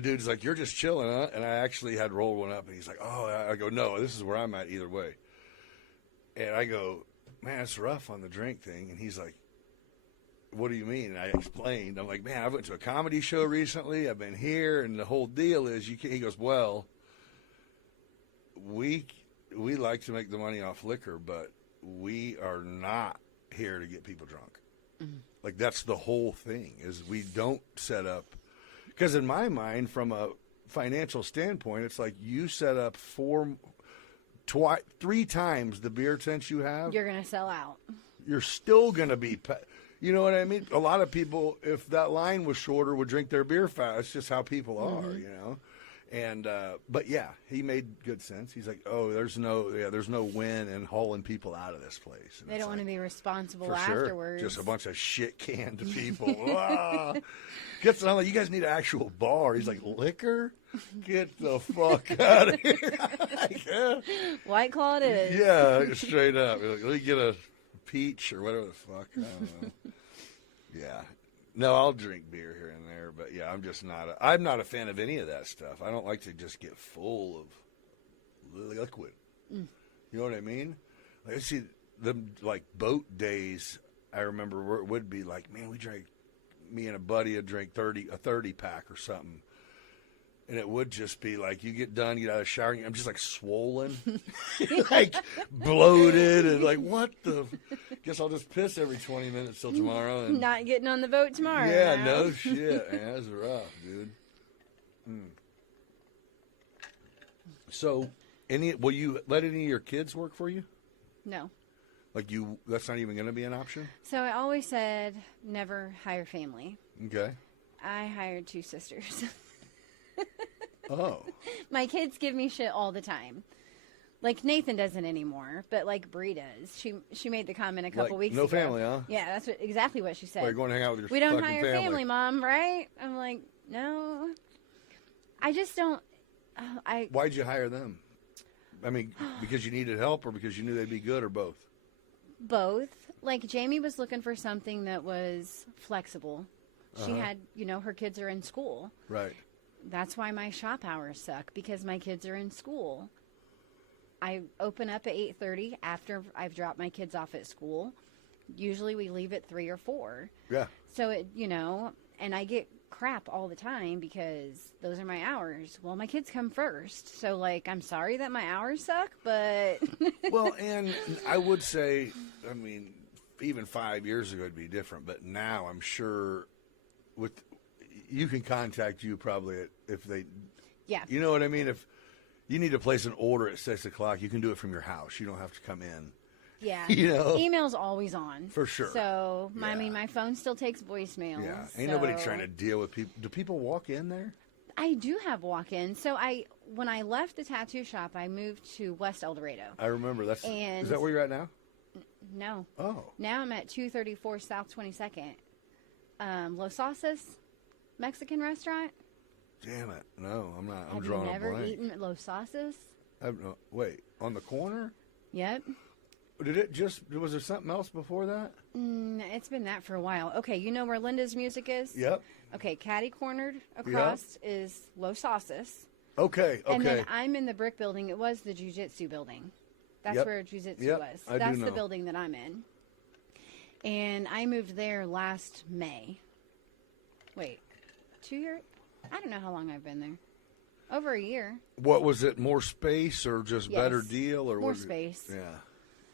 dude's like, "You're just chilling, huh?" And I actually had rolled one up, and he's like, "Oh," I go, "No, this is where I'm at either way." And I go, "Man, it's rough on the drink thing." And he's like, "What do you mean?" And I explained. I'm like, "Man, I went to a comedy show recently. I've been here, and the whole deal is you can't." He goes, "Well, we like to make the money off liquor, but we are not here to get people drunk." Mm-hmm. Like, that's the whole thing, is we don't set up. Because in my mind, from a financial standpoint, it's like you set up 3 times the beer tent you have. You're going to sell out. You're still going to be, you know what I mean? A lot of people, if that line was shorter, would drink their beer fast. It's just how people are, you know? And, but yeah, he made good sense. He's like, "Oh, there's no win in hauling people out of this place." And They don't want to be responsible for afterwards. sure. Just a bunch of shit canned people. Ah. Gets on like, "You guys need an actual bar." He's like, "Liquor? Get the fuck out of here." Like, yeah. White Claw it is. Yeah, straight up. Like, let me get a peach or whatever the fuck. I don't know. Yeah. No, I'll drink beer here and there, but yeah, I'm not a fan of any of that stuff. I don't like to just get full of liquid. You know what I mean? Like, I see them like boat days. I remember where it would be like, man, me and a buddy would drink a 30 pack or something. And it would just be like, you get done, you get out of the shower, and I'm just like swollen, like bloated, and like, what the? Guess I'll just piss every 20 minutes till tomorrow. And Not getting on the boat tomorrow. yeah, now. no shit, man. That's rough, dude. So, will you let any of your kids work for you? No. Like that's not even going to be an option? So I always said never hire family. Okay. I hired 2 sisters. Oh. My kids give me shit all the time. Like, Nathan doesn't anymore, but like Bree does. She made the comment a couple weeks ago. No family, huh? Yeah, that's exactly what she said. Well, you're going to hang out with your We don't fucking hire family, Mom, right? I'm like, no. I just don't. Why'd you hire them? I mean, because you needed help or because you knew they'd be good or both? Both. Like, Jamie was looking for something that was flexible. She had, her kids are in school. Right. That's why my shop hours suck, because my kids are in school. I open up at 8:30 after I've dropped my kids off at school. Usually we leave at 3 or 4. Yeah. So, and I get crap all the time because those are my hours. Well, my kids come first. So, like, I'm sorry that my hours suck, but... Well, and I would say, I mean, even 5 years ago it'd be different, but now I'm sure you can contact you probably if they... Yeah. You know what I mean? If you need to place an order at 6 o'clock, you can do it from your house. You don't have to come in. Yeah. Email's always on. For sure. So, Yeah. I mean, my phone still takes voicemails. Yeah. Ain't nobody trying to deal with people. Do people walk in there? I do have walk-ins. So, when I left the tattoo shop, I moved to West El Dorado. I remember. Is that where you're at now? No. Oh. Now I'm at 234 South 22nd. Los Sauces Mexican restaurant. Damn it. No, I'm not. I'm Have drawing you a never blank. eaten at Los Sauces? Wait, on the corner? Yep. Was there something else before that? It's been that for a while. Okay, you know where Linda's Music is? Yep. Okay, catty-cornered across is Los Sauces. Okay. And then I'm in the brick building. It was the jiu-jitsu building. That's where jiu-jitsu was. That's the building that I'm in. And I moved there last May. Wait, 2 years? I don't know how long I've been there. Over a year. What was it? More space or just Yes. better deal or More was it- space. Yeah,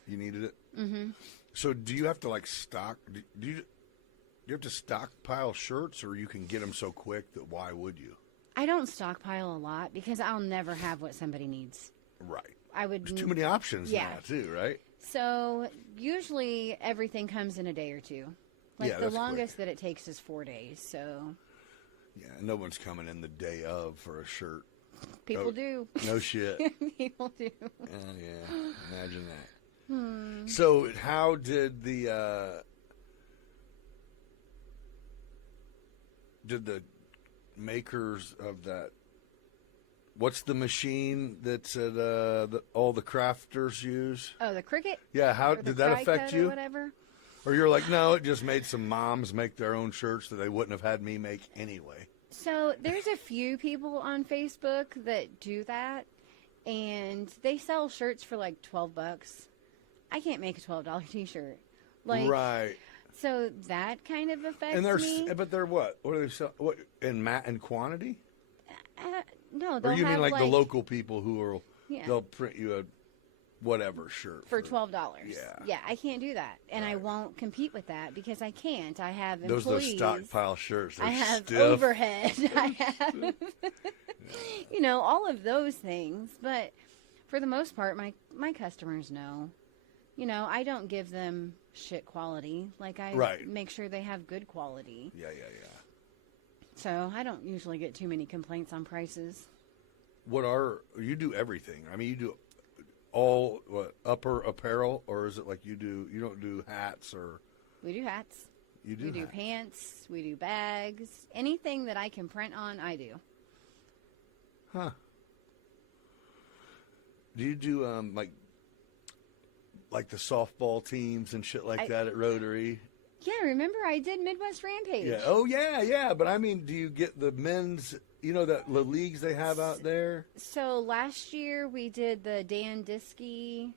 you needed it. Mm-hmm. So do you have to like stock? Do you have to stockpile shirts, or you can get them so quick that why would you? I don't stockpile a lot because I'll never have what somebody needs. Right. I would. There's too many options Yeah. now too, right? So usually everything comes in a day or two. Like Yeah, the that's longest that it takes is 4 days. So Yeah, no one's coming in the day of for a shirt. people Oh, do. No shit. People do. Yeah, imagine that. So how did the makers of that? What's the machine that's at all the crafters use? Oh, the Cricut. Yeah, how Or the did that Fry affect Cut or you? whatever. Or you're like, no, it just made some moms make their own shirts that they wouldn't have had me make anyway. So there's a few people on Facebook that do that, and they sell shirts for like $12. I can't make a $12 T-shirt. Like, Right. so that kind of affects And they're me. but they're what? What do they sell? What in quantity? No, Or they'll you mean have like the local people who are Yeah. they'll print you a whatever shirt for $12. Yeah. Yeah, I can't do that, and I won't compete with that because I can't. I have those employees. stockpile shirts. They're I have stiff. overhead. I have, all of those things. But for the most part, my customers know. I don't give them shit quality. Like I Right. make sure they have good quality. Yeah. So I don't usually get too many complaints on prices. You do everything? I mean, you do all upper apparel, or is it like you don't do hats or We do hats. you do? We do hats? pants. We do bags. Anything that I can print on, I do. Huh? Do you do like the softball teams and shit like that at Rotary? Yeah, remember I did Midwest Rampage. Yeah. Oh yeah. But I mean, do you get the men's? The leagues they have out there. So last year we did the Dan Diskey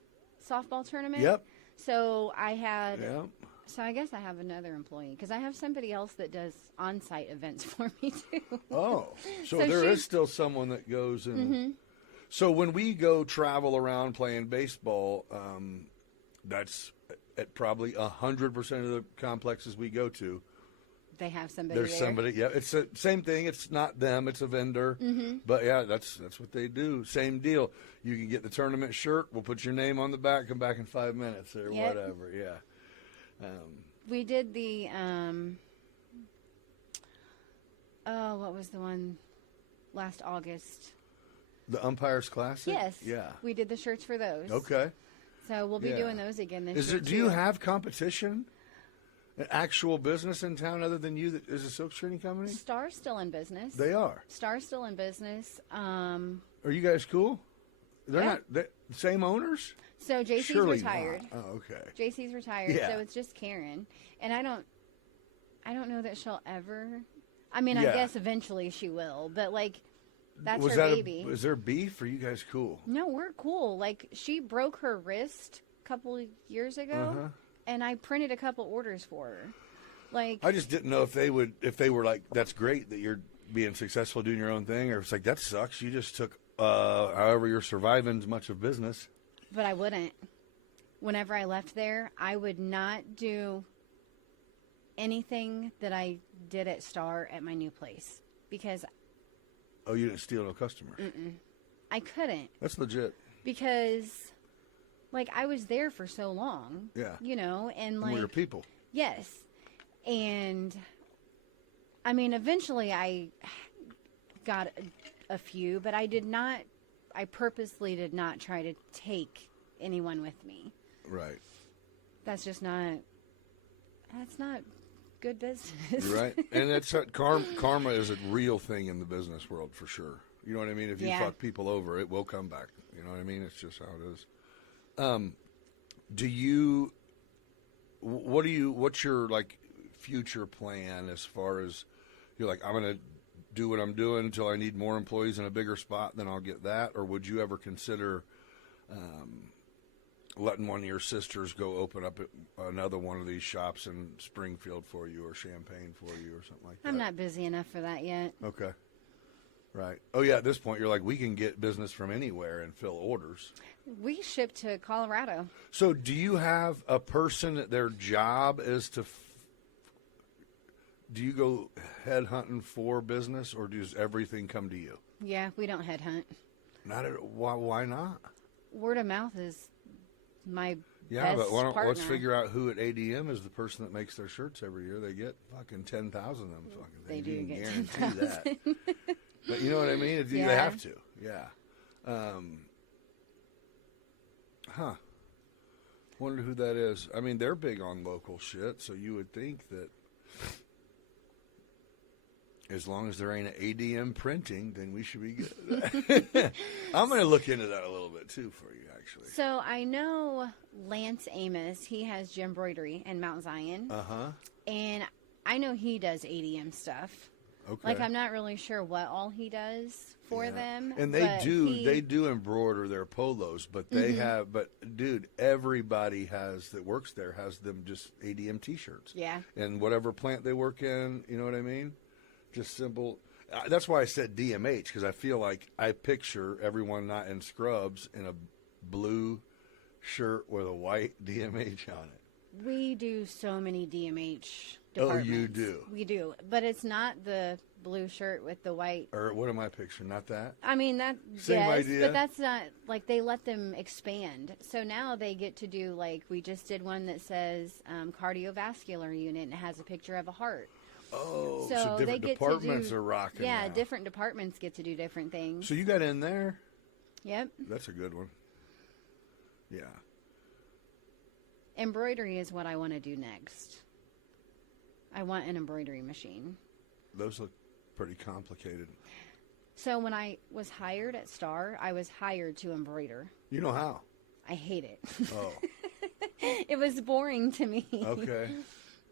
softball tournament. Yep. So I had. Yeah. So I guess I have another employee because I have somebody else that does on-site events for me too. Oh, so So there is she's- still someone that goes and. So when we go travel around playing baseball, that's at probably 100% of the complexes we go to. They have somebody There's there. somebody. Yeah, it's the same thing. It's not them. It's a vendor. But yeah, that's what they do. Same deal. You can get the tournament shirt. We'll put your name on the back. Come back in 5 minutes or Yep. whatever. Yeah. We did the what was the one last August? The Umpires Classic. Yes. Yeah. We did the shirts for those. Okay. So we'll be Yeah. doing those again this Is year. there? Do you too. have competition? An actual business in town other than you that is a silk screening company? Star's still in business. They are. Star's still in business. Are you guys cool? They're Yeah. not the same owners? So JC's Surely retired. not. Oh, okay. JC's retired, Yeah. so it's just Karen. And I don't know that she'll ever. I mean, Yeah. I guess eventually she will, but like that's Was her that baby. is there beef? Or are you guys cool? No, we're cool. Like she broke her wrist a couple of years ago, and I printed a couple orders for her. Like I just didn't know if they were like, that's great that you're being successful doing your own thing, or it's like, that sucks. You just took however you're surviving much of business. But I wouldn't. Whenever I left there, I would not do anything that I did at Star at my new place because Oh, you didn't steal no customers. I couldn't. That's legit. Because like I was there for so long. Yeah. And We're like your people. yes. And I mean eventually I got a few, but I purposely did not try to take anyone with me. Right. That's not good business. You're right. And that's karma is a real thing in the business world for sure. You know what I mean? If you Yeah. fuck people over, it will come back. You know what I mean? It's just how it is. What's your like future plan as far as you're like, I'm going to do what I'm doing until I need more employees in a bigger spot, then I'll get that? Or would you ever consider letting one of your sisters go open up another one of these shops in Springfield for you or Champaign for you or something like that? I'm not busy enough for that yet. Okay. Right. Oh, yeah, at this point, you're like, we can get business from anywhere and fill orders. We ship to Colorado. So do you have a person that their job is to do you go headhunting for business, or does everything come to you? Yeah, we don't headhunt. Why not? Word of mouth is my Yeah, best but why don't, partner. let's figure out who at ADM is the person that makes their shirts every year. They get fucking 10,000 of them fucking things. They do You can get guarantee 10,000. that. But you know what I mean? They Yeah. have to. Yeah. Wonder who that is. I mean, they're big on local shit, so you would think that as long as there ain't an ADM printing, then we should be good. I'm going to look into that a little bit, too, for you, actually. So I know Lance Amos, he has Gembroidery in Mount Zion. Uh-huh. And I know he does ADM stuff. Okay. Like, I'm not really sure what all he does for them. And but they do embroider their polos, but they have, but dude, everybody that works there has them just ADM t-shirts. Yeah. And whatever plant they work in, you know what I mean? Just simple. That's why I said DMH, because I feel like I picture everyone not in scrubs in a blue shirt with a white DMH on it. We do so many DMH Oh, departments. you do? We do. But it's not the blue shirt with the white. Or what am I picturing? Not that? I mean, that, Same yes, idea. but that's not, like, they let them expand. So now they get to do, like, we just did one that says cardiovascular unit, and it has a picture of a heart. Oh, So so they different get to departments do- are rocking Yeah, now. different departments get to do different things. So you got in there? Yep. That's a good one. Yeah. Embroidery is what I want to do next. I want an embroidery machine. Those look pretty complicated. So when I was hired at Star, I was hired to embroider. You know how? I hate it. Oh, It was boring to me. okay.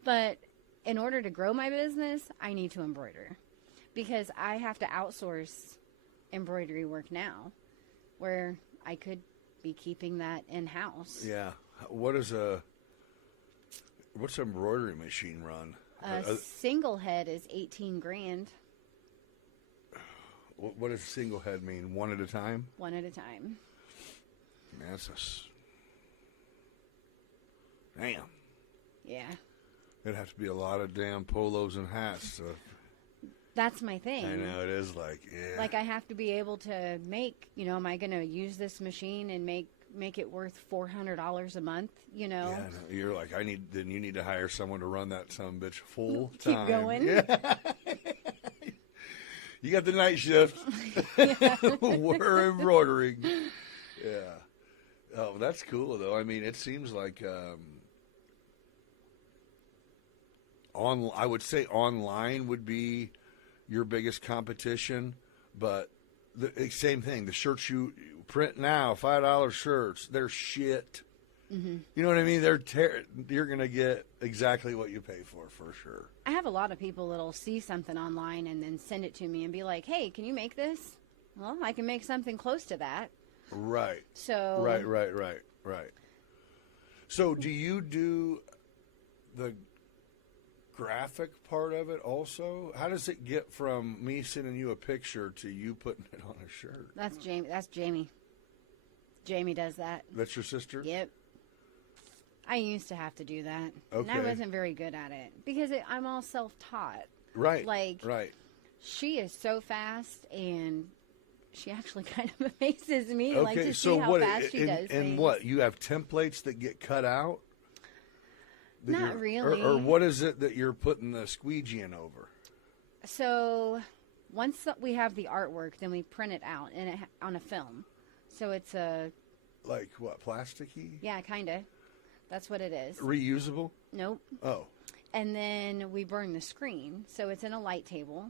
But in order to grow my business, I need to embroider. Because I have to outsource embroidery work now, where I could be keeping that in-house. Yeah. What's an embroidery machine run? A single head is 18 grand, What does single head mean? One at a time? one at a time. Man, damn. Yeah. It'd have to be a lot of damn polos and hats. So. That's my thing. I know, it is like, yeah. Like, I have to be able to make, am I going to use this machine and make it worth $400 a month, Yeah, no, you're like, then you need to hire someone to run that son of a bitch full Keep time. going. Yeah. You got the night shift. We're embroidering. Yeah. Oh, that's cool though. I mean, it seems like I would say online would be your biggest competition, but the same thing. The shirts you print now, $5 shirts, they're shit. Mm-hmm. You know what I mean? You're gonna get exactly what you pay for sure. I have a lot of people that'll see something online and then send it to me and be like, hey, can you make this? Well, I can make something close to that. Right. So. Right. So do you do the graphic part of it also? How does it get from me sending you a picture to you putting it on a shirt? That's Jamie. Jamie does that. That's your sister? Yep. I used to have to do that. Okay. And I wasn't very good at it because I'm all self-taught. Right. Right. She is so fast, and she actually kind of amazes me. Okay, Like, to so see how what? fast she does And things. what? You have templates that get cut out? Not really. Or what is it that you're putting the squeegee in over? So once we have the artwork, then we print it out on a film. So it's Like what? Plasticky? yeah, kind of. That's what it is. Reusable? Nope. Oh. And then we burn the screen. So it's in a light table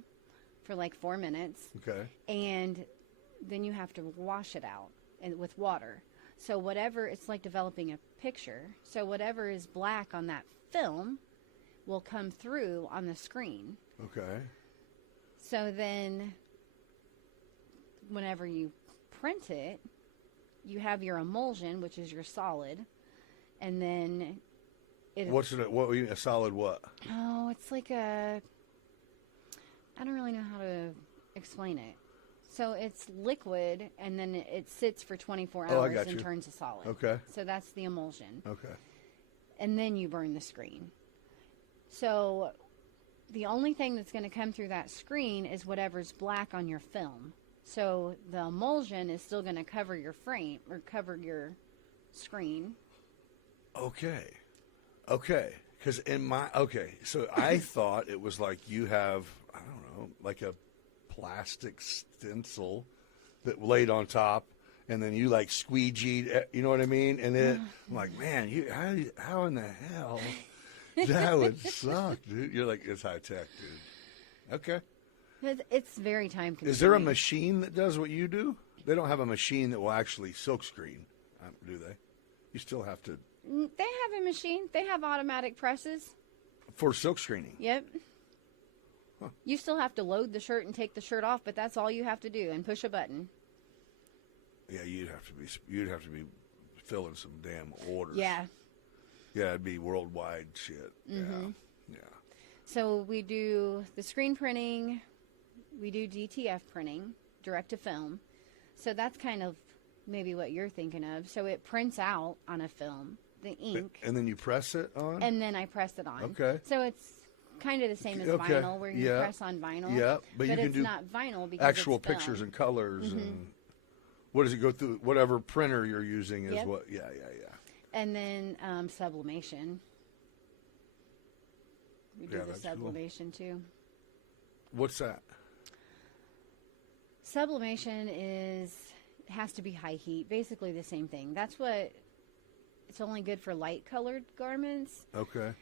for like 4 minutes. Okay. And then you have to wash it out with water. So whatever, it's like developing a picture. So whatever is black on that film will come through on the screen. Okay. So then whenever you print it, you have your emulsion, which is your solid. And then a solid what? Oh, it's like I don't really know how to explain it. So it's liquid, and then it sits for 24 Oh, I hours got and you. turns to solid. Okay. So that's the emulsion. Okay. And then you burn the screen. So the only thing that's going to come through that screen is whatever's black on your film. So the emulsion is still going to cover your frame or cover your screen. Okay. Because so I thought it was like you have, I don't know, like a plastic stencil that laid on top, and then you like squeegeed, you know what I mean? And I'm like, man, how in the hell? That would suck, dude. You're like, it's high tech, dude. Okay. It's very time consuming. Is there a machine that does what you do? They don't have a machine that will actually silkscreen, do they? You still have to. They have a machine. They have automatic presses. For silk screening. Yep. Huh. You still have to load the shirt and take the shirt off, but that's all you have to do, and push a button. Yeah, you'd have to be filling some damn orders. Yeah. Yeah, it'd be worldwide shit. Mm-hmm. Yeah. So we do the screen printing, we do DTF printing, direct to film. So that's kind of maybe what you're thinking of. So it prints out on a film, the ink. And then you press it on? And then I press it on. Okay. So it's kind of the same as Okay. vinyl, where you press on vinyl. Yeah, but you can it's do not vinyl because actual it's film. pictures and colors and what does it go through? Whatever printer you're using is Yep. what. Yeah. And then sublimation. We do Yeah, the that's cool. sublimation too. What's that? Sublimation has to be high heat. Basically the same thing. That's what it's only good for light colored garments. Okay.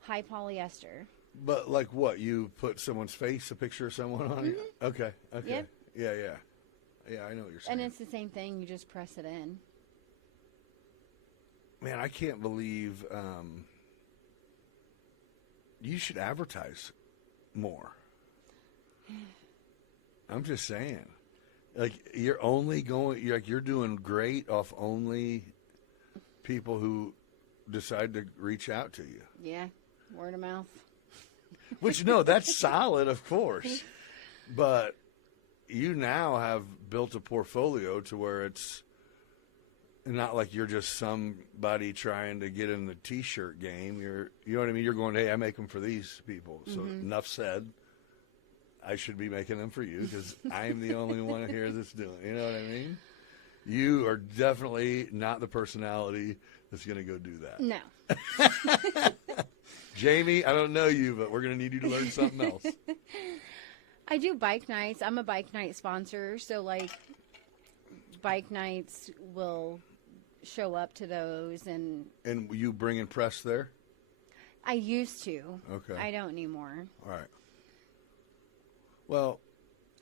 High polyester. But like what? You put someone's face, a picture of someone on it? Okay. Yep. Yeah, I know what you're saying. And it's the same thing. You just press it in. Man, I can't believe you should advertise more. I'm just saying. Like you're doing great off only people who decide to reach out to you. Yeah. Word of mouth. Which no, that's solid, of course. But you now have built a portfolio to where it's not like you're just somebody trying to get in the T-shirt game. You know what I mean? You're going, hey, I make them for these people. So enough said. I should be making them for you because I'm the only one here that's doing it. You know what I mean? You are definitely not the personality that's going to go do that. No. Jamie, I don't know you, but we're going to need you to learn something else. I do bike nights. I'm a bike night sponsor. So, like, bike nights will show up to those. And you bring in press there? I used to. Okay. I don't anymore. All right. Well,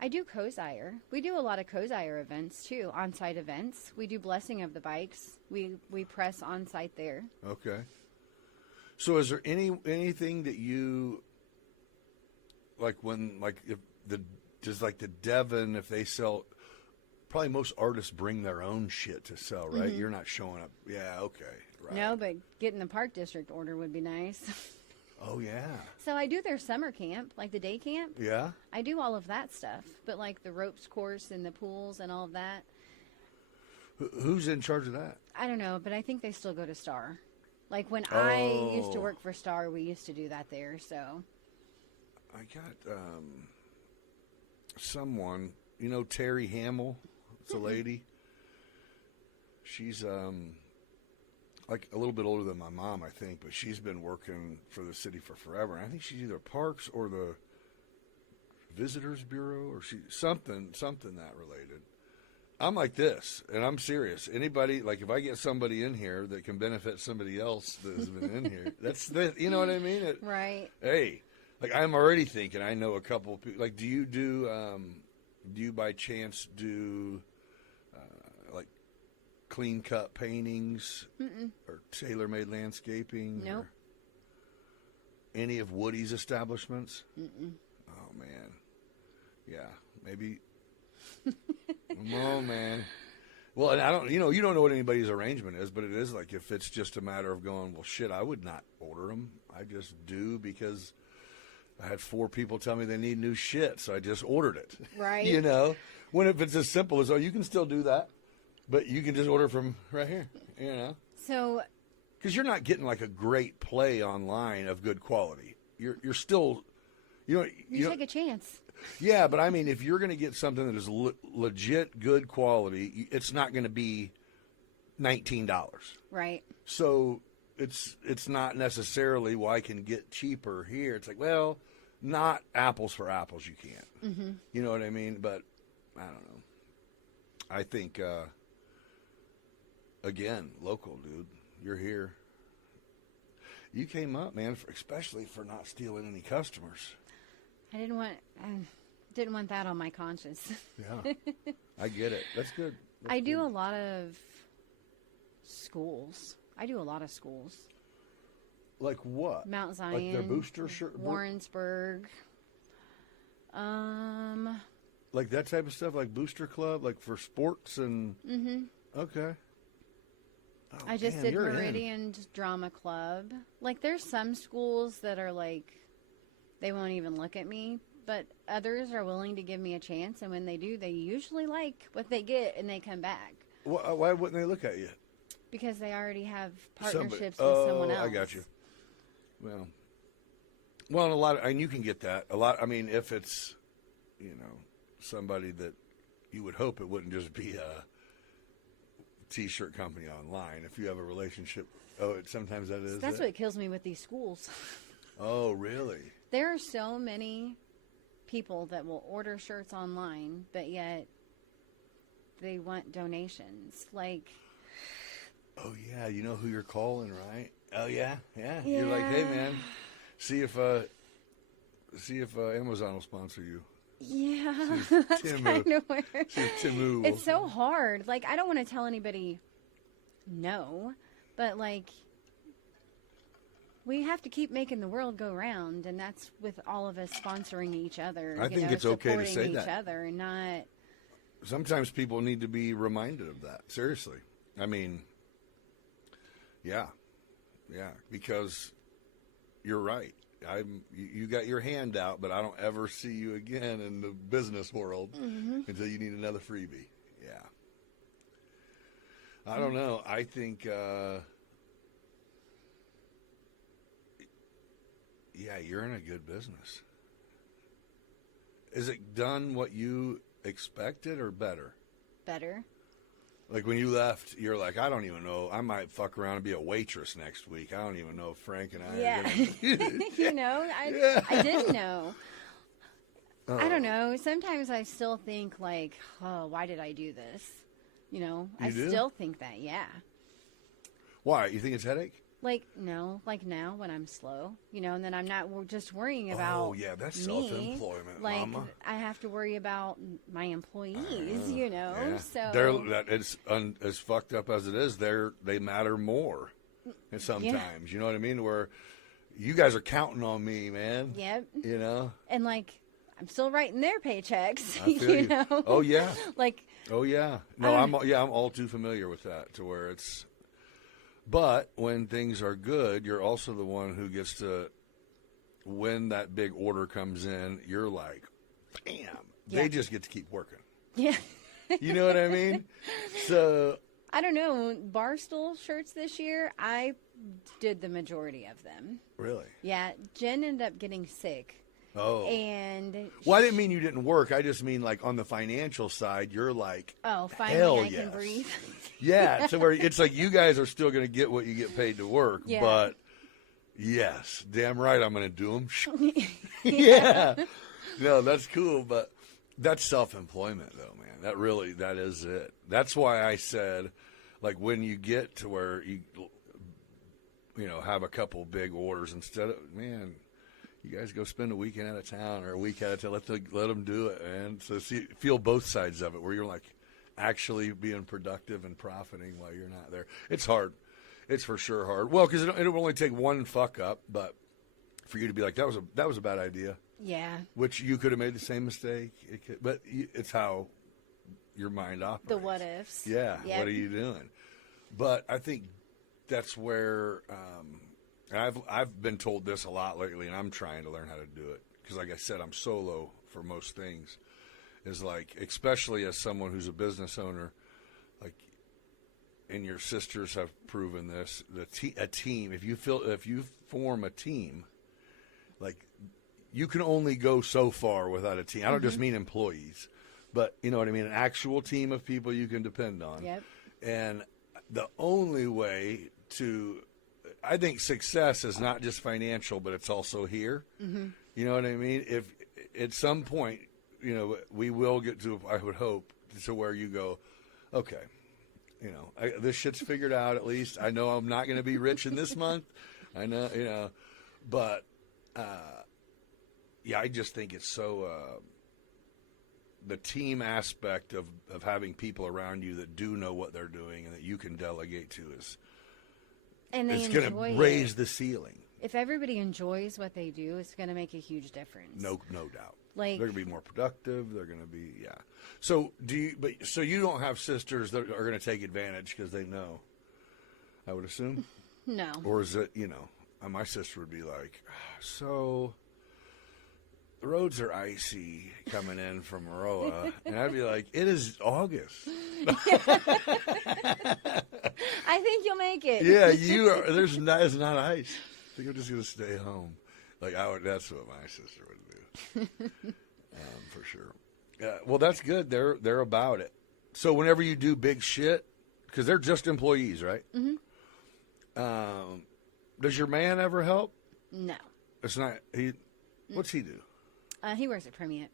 I do co-sire. We do a lot of co-sire events, too, on-site events. We do blessing of the bikes. We press on-site there. okay. So is there anything that you, like when, like if the Devon, if they sell, probably most artists bring their own shit to sell, right? You're not showing up. Yeah, okay. Right. No, but getting the Park District order would be nice. Oh, yeah. So I do their summer camp, like the day camp. Yeah? I do all of that stuff. But like the ropes course and the pools and all of that, Who's in charge of that? I don't know, but I think they still go to Star. Like when I used to Oh. work for Star, we used to do that there. So I got someone, you know, Terry Hamill. It's a lady. She's like a little bit older than my mom, I think, but she's been working for the city for forever. And I think she's either Parks or the Visitors Bureau or something that related. I'm like this, and I'm serious. Anybody, like if I get somebody in here that can benefit somebody else that has been in here, you know what I mean? right. Hey, like I'm already thinking I know a couple of people. Like, do you by chance do like clean cut paintings or tailor made landscaping? Nope. Or any of Woody's establishments? Oh man, yeah, maybe. Oh man. Well, and I don't, you don't know what anybody's arrangement is, but it is like if it's just a matter of going, well, shit, I would not order them. I just do because I had 4 people tell me they need new shit, so I just ordered it. Right. You know, When if it's as simple as, oh, you can still do that, but you can just order from right here, you know? So, Because you're not getting like a great play online of good quality. You're still, you take a chance. yeah, but I mean, if you're going to get something that is legit good quality, it's not going to be $19. Right. So it's not necessarily, well, I can get cheaper here. It's like, well, not apples for apples, you can't. Mm-hmm. You know what I mean? But I don't know. I think, again, local, dude. You're here. You came up, man, especially for not stealing any customers. I didn't want that on my conscience. Yeah, I get it. That's good. I do a lot of schools. Like what? Mount Zion, Like their booster shirt, Warrensburg. like that type of stuff, like booster club, like for sports and. Mm-hmm. Okay. Oh, I just damn, did you're in. Meridian Drama Club. Like, there's some schools that are like, they won't even look at me, but others are willing to give me a chance, and when they do, they usually like what they get, and they come back. Why wouldn't they look at you? Because they already have partnerships Somebody. with someone else. I got you. Well, and a lot, and you can get that a lot. I mean, if it's, somebody that you would hope it wouldn't just be a T-shirt company online. If you have a relationship, sometimes that is. That's what kills me with these schools. Oh, really? There are so many people that will order shirts online, but yet they want donations. Like, oh yeah, you know who you're calling, right? Oh yeah. You're like, hey man, see if Amazon will sponsor you. Yeah, that's kind of weird. Timu It's so hard. Like, I don't want to tell anybody no, but like, we have to keep making the world go round, and that's with all of us sponsoring each other. I think it's okay to say supporting that. each other, and not. Sometimes people need to be reminded of that. Seriously, I mean, yeah, because you're right. You got your hand out, but I don't ever see you again in the business world until you need another freebie. Yeah. I don't know. I think, you're in a good business. Is it done what you expected or better? Better. Like when you left, you're like, I don't even know. I might fuck around and be a waitress next week. I don't even know if Frank and I are I didn't know. I don't know. Sometimes I still think like, oh, why did I do this? I still think that, yeah. Why? You think it's headache? Like, no, like now when I'm slow, and then I'm not just worrying about Oh, yeah, that's me. self-employment, Like, mama. I have to worry about my employees, Yeah. so. It's as fucked up as it is, they matter more sometimes. You know what I mean? Where you guys are counting on me, man. Yep. And like, I'm still writing their paychecks, I feel you. know? Oh, yeah. Like. Oh, yeah. No, I'm all too familiar with that to where it's. But when things are good, you're also the one who gets to, when that big order comes in, you're like, bam. Yeah. They just get to keep working. Yeah. You know what I mean? So. I don't know. Barstool shirts this year, I did the majority of them. Really? Yeah. Jen ended up getting sick. Oh. And. Well, I didn't mean you didn't work. I just mean like on the financial side, you're like, oh, finally hell I yes. can breathe. Yeah, so where it's like you guys are still going to get what you get paid to work, Yeah. but yes, damn right I'm going to do them. Yeah. No, that's cool, but that's self-employment though, man. That is it. That's why I said, like, when you get to where you have a couple big orders instead of, man, you guys go spend a weekend out of town or a week out of town. Let them do it, man. So feel both sides of it, where you're like actually being productive and profiting while you're not there. It's hard. It's for sure hard. Well, because it will only take one fuck up, but for you to be like, that was a bad idea. Yeah. Which you could have made the same mistake. But it's how your mind operates. The what ifs. Yeah. Yep. What are you doing? But I think that's where. And I've been told this a lot lately, and I'm trying to learn how to do it because, like I said, I'm solo for most things, is like, especially as someone who's a business owner, like, and your sisters have proven this, a team, if you form a team, like, you can only go so far without a team. I don't just mean employees, but you know what I mean? An actual team of people you can depend on. Yep. And the only way I think success is not just financial, but it's also here. Mm-hmm. You know what I mean? If at some point, you know, we will get to, I would hope, to where you go, okay, you know, this shit's figured out at least. I know I'm not going to be rich in this month. I know, you know, but, yeah, I just think it's so, the team aspect of having people around you that do know what they're doing and that you can delegate to is, And it's going to raise the ceiling. If everybody enjoys what they do, it's going to make a huge difference. No doubt. Like, they're going to be more productive. They're going to be, yeah. So so you don't have sisters that are going to take advantage because they know, I would assume? No. Or is it, you know, my sister would be like, so the roads are icy coming in from Aroa. And I'd be like, it is August. I think you'll make it. Yeah, it's not ice. I think I'm just going to stay home. Like, that's what my sister would do. For sure. Yeah, well, that's good. They're about it. So whenever you do big shit, because they're just employees, right? Mm-hmm. Does your man ever help? No. It's not, what's he do? He works at Premium.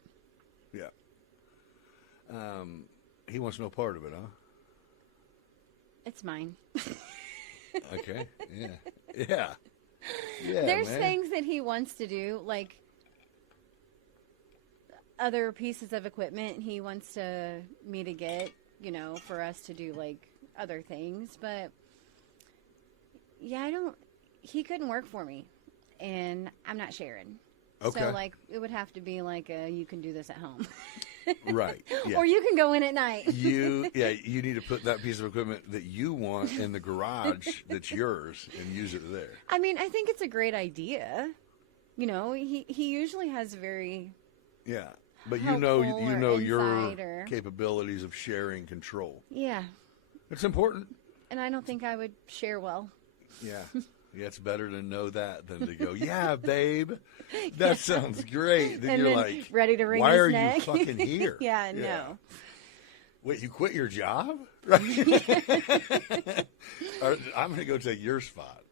Yeah. He wants no part of it, huh? It's mine. Okay. Yeah. Yeah. Yeah. There's man. things that he wants to do, like other pieces of equipment he wants me to get, you know, for us to do like other things. But yeah, he couldn't work for me, and I'm not sharing. Okay. So like it would have to be like you can do this at home. Right. Yeah. Or you can go in at night. You need to put that piece of equipment that you want in the garage that's yours and use it there. I mean, I think it's a great idea. You know, he usually has very but you know your or... capabilities of sharing control. Yeah. It's important. And I don't think I would share well. Yeah. Yeah, it's better to know that than to go, yeah, babe, that sounds great. Then you're like, ready to wring why his are neck? you fucking here? Yeah, no. Wait, you quit your job? Right? I'm going to go take your spot.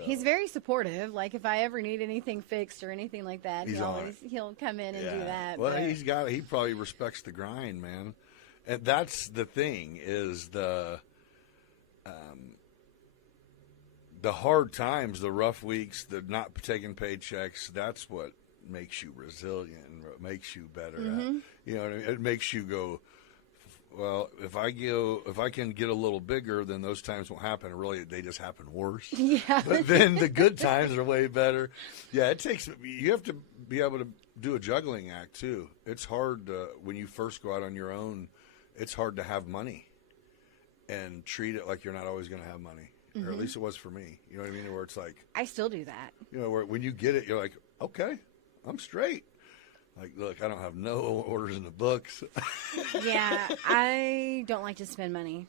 He's very supportive. Like if I ever need anything fixed or anything like that, he'll come in and do that. Well, he probably respects the grind, man. And that's the thing is the hard times, the rough weeks, the not taking paychecks, that's what makes you resilient and what makes you better at, you know what I mean? It makes you go, well, if I can get a little bigger, then those times won't happen. Really, they just happen worse. Yeah. But then the good times are way better. Yeah, you have to be able to do a juggling act too. It's hard when you first go out on your own. It's hard to have money and treat it like you're not always going to have money. Or at least it was for me. You know what I mean? Where it's like, I still do that. You know, where when you get it, you're like, okay, I'm straight. Like, look, I don't have no orders in the books. Yeah, I don't like to spend money.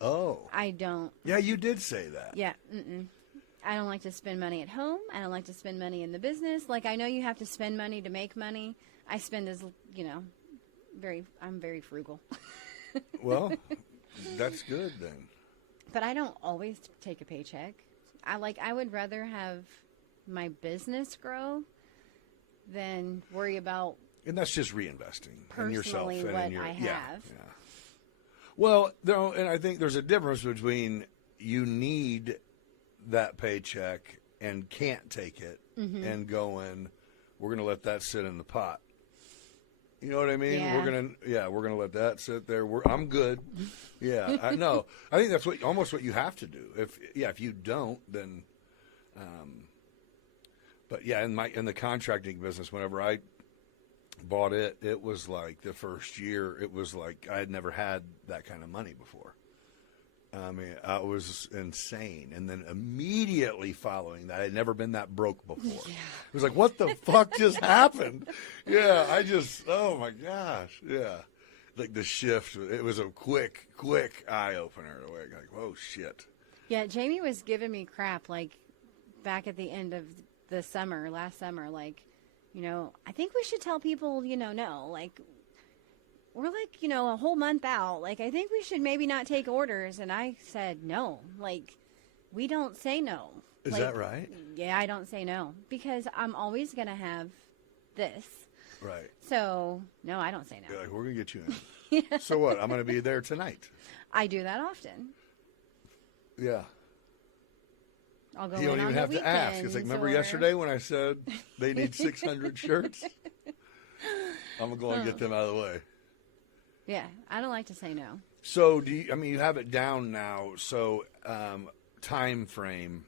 Oh. I don't. Yeah, you did say that. Yeah. I don't like to spend money at home. I don't like to spend money in the business. Like, I know you have to spend money to make money. I spend as, you know, I'm very frugal. Well, that's good then. But I don't always take a paycheck. I would rather have my business grow than worry about. And that's just reinvesting in yourself and what in your. I have. Yeah. Well, and I think there's a difference between you need that paycheck and can't take it, and going, we're going to let that sit in the pot. You know what I mean? Yeah. We're gonna let that sit there. I'm good. Yeah, I know. I think that's almost what you have to do. If you don't, then, but yeah, in the contracting business, whenever I bought it, it was like the first year, it was like I had never had that kind of money before. I mean, I was insane. And then immediately following that, I had never been that broke before. Yeah. It was like, what the fuck just happened? Yeah, oh my gosh. Yeah. Like the shift, it was a quick eye opener. Like, oh shit. Yeah, Jamie was giving me crap like back at the end of the last summer, like, I think we should tell people, no, like, we're like, a whole month out. Like, I think we should maybe not take orders. And I said, no, like, we don't say no. Is like, that right? Yeah, I don't say no because I'm always going to have this. Right. So, no, I don't say no. You're like, we're going to get you in. Yeah. So what? I'm going to be there tonight. I do that often. Yeah. I'll go You don't in even on have the to ask. It's like, remember yesterday when I said they need 600 shirts? I'm going to go and get them out of the way. Yeah, I don't like to say no. So you have it down now. So time frame,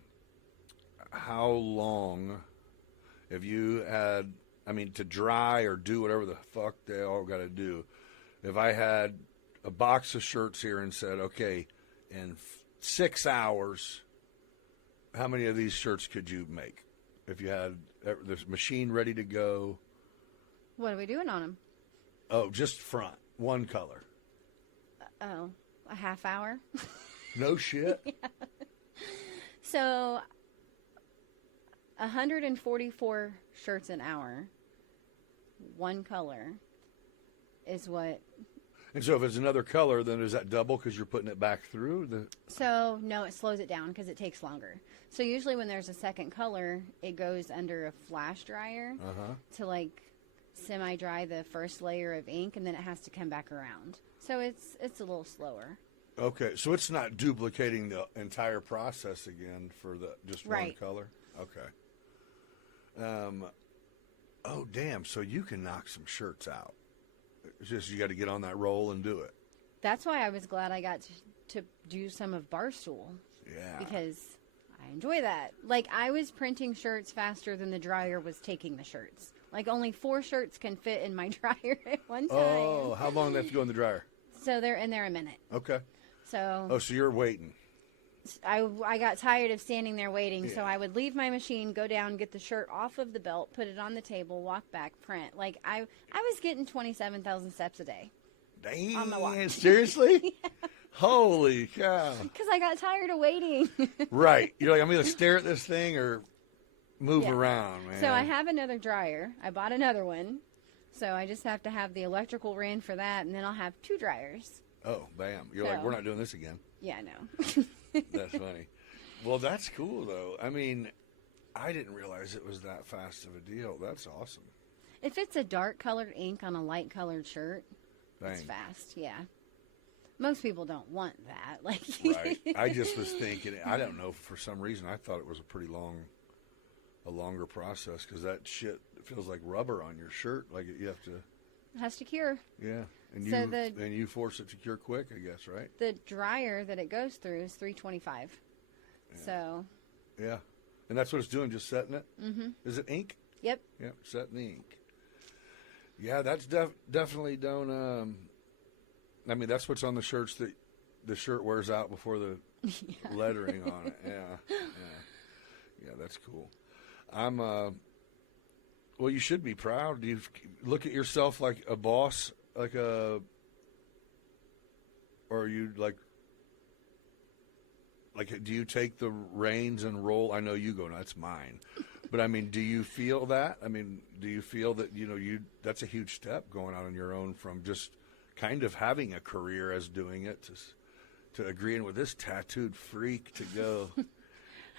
how long have you had, to dry or do whatever the fuck they all got to do? If I had a box of shirts here and said, okay, in 6 hours, how many of these shirts could you make? If you had this machine ready to go. What are we doing on them? Oh, just front. One color. Oh, a half hour? No shit? Yeah. So, 144 shirts an hour, one color, is what... And so if it's another color, then is that double because you're putting it back through? So, no, it slows it down because it takes longer. So usually when there's a second color, it goes under a flash dryer to, like, semi-dry the first layer of ink, and then it has to come back around. So it's a little slower. Okay, so it's not duplicating the entire process again for just one color? Okay. Oh, damn, so you can knock some shirts out. It's just you got to get on that roll and do it. That's why I was glad I got to do some of Barstool. Yeah. Because I enjoy that. Like, I was printing shirts faster than the dryer was taking the shirts. Like, only 4 shirts can fit in my dryer at one time. Oh, how long do they have to go in the dryer? So they're in there a minute. Okay. So. Oh, so you're waiting. I got tired of standing there waiting, so I would leave my machine, go down, get the shirt off of the belt, put it on the table, walk back, print. Like, I was getting 27,000 steps a day. Damn. On my watch. Seriously? Yeah. Holy cow. Because I got tired of waiting. Right. You're like, I'm going to stare at this thing or move around, man. So I have another dryer. I bought another one. So I just have to have the electrical ran for that, and then I'll have 2 dryers. Oh, bam. You're like, we're not doing this again. Yeah, I know. That's funny. Well, that's cool, though. I mean, I didn't realize it was that fast of a deal. That's awesome. If it's a dark colored ink on a light colored shirt, it's fast, yeah. Most people don't want that. Like, right. I just was thinking, I don't know, for some reason, I thought it was a longer process because that shit feels like rubber on your shirt. Like you have to. It has to cure. Yeah. And you force it to cure quick, I guess, right? The dryer that it goes through is 325. Yeah. So. Yeah. And that's what it's doing, just setting it? Mm-hmm. Is it ink? Yep. Yep, setting the ink. Yeah, that's definitely don't... I mean, that's what's on the shirts that the shirt wears out before the lettering on it. Yeah. Yeah, that's cool. Well, you should be proud. Do you look at yourself like a boss, or are you like, do you take the reins and roll? I know you go, no, that's mine. But I mean, do you feel that? I mean, do you feel that, that's a huge step going out on your own from just kind of having a career as doing it to agreeing with this tattooed freak to go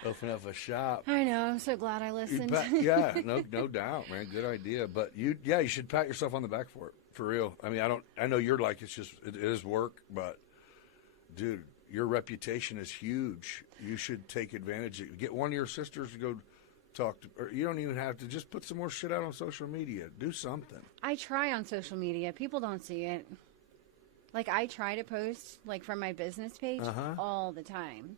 open up a shop. I know. I'm so glad I listened. Yeah, no doubt, man. Good idea. But you should pat yourself on the back for it, for real. I mean, I know you're like, it is work, but dude, your reputation is huge. You should take advantage of it. Get one of your sisters to go talk to, or you don't even have to, just put some more shit out on social media. Do something. I try on social media. People don't see it. Like, I try to post, like, from my business page all the time.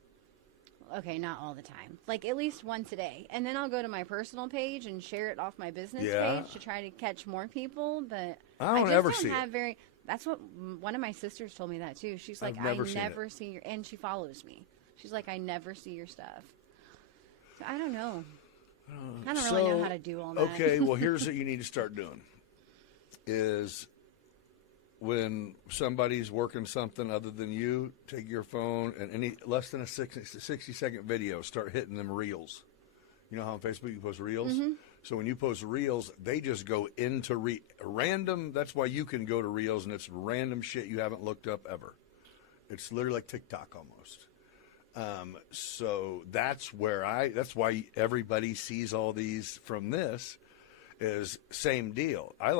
Okay, not all the time. Like, at least once a day. And then I'll go to my personal page and share it off my business page to try to catch more people. But I don't ever see have it. That's what one of my sisters told me that too. She's like, I've never seen see your, and she follows me. She's like, I never see your stuff. So I don't know. I don't really know how to do all that. Okay, well, here's what you need to start doing is when somebody's working something other than you, take your phone and any less than a 60-second video, start hitting them reels. You know how on Facebook you post reels? Mm-hmm. So when you post reels, they just go into random. That's why you can go to reels and it's random shit you haven't looked up ever. It's literally like TikTok almost. So that's why everybody sees all these from this is same deal. I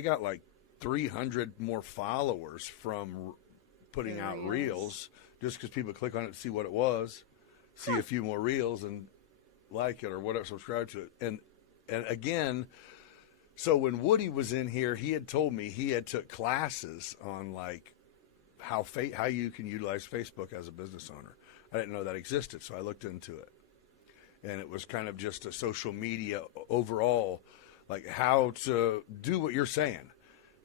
got like 300 more followers from putting out reels just because people click on it to see what it was, see a few more reels and like it or whatever, subscribe to it. And again, so when Woody was in here, he had told me he had took classes on like how you can utilize Facebook as a business owner. I didn't know that existed, so I looked into it. And it was kind of just a social media overall, like how to do what you're saying.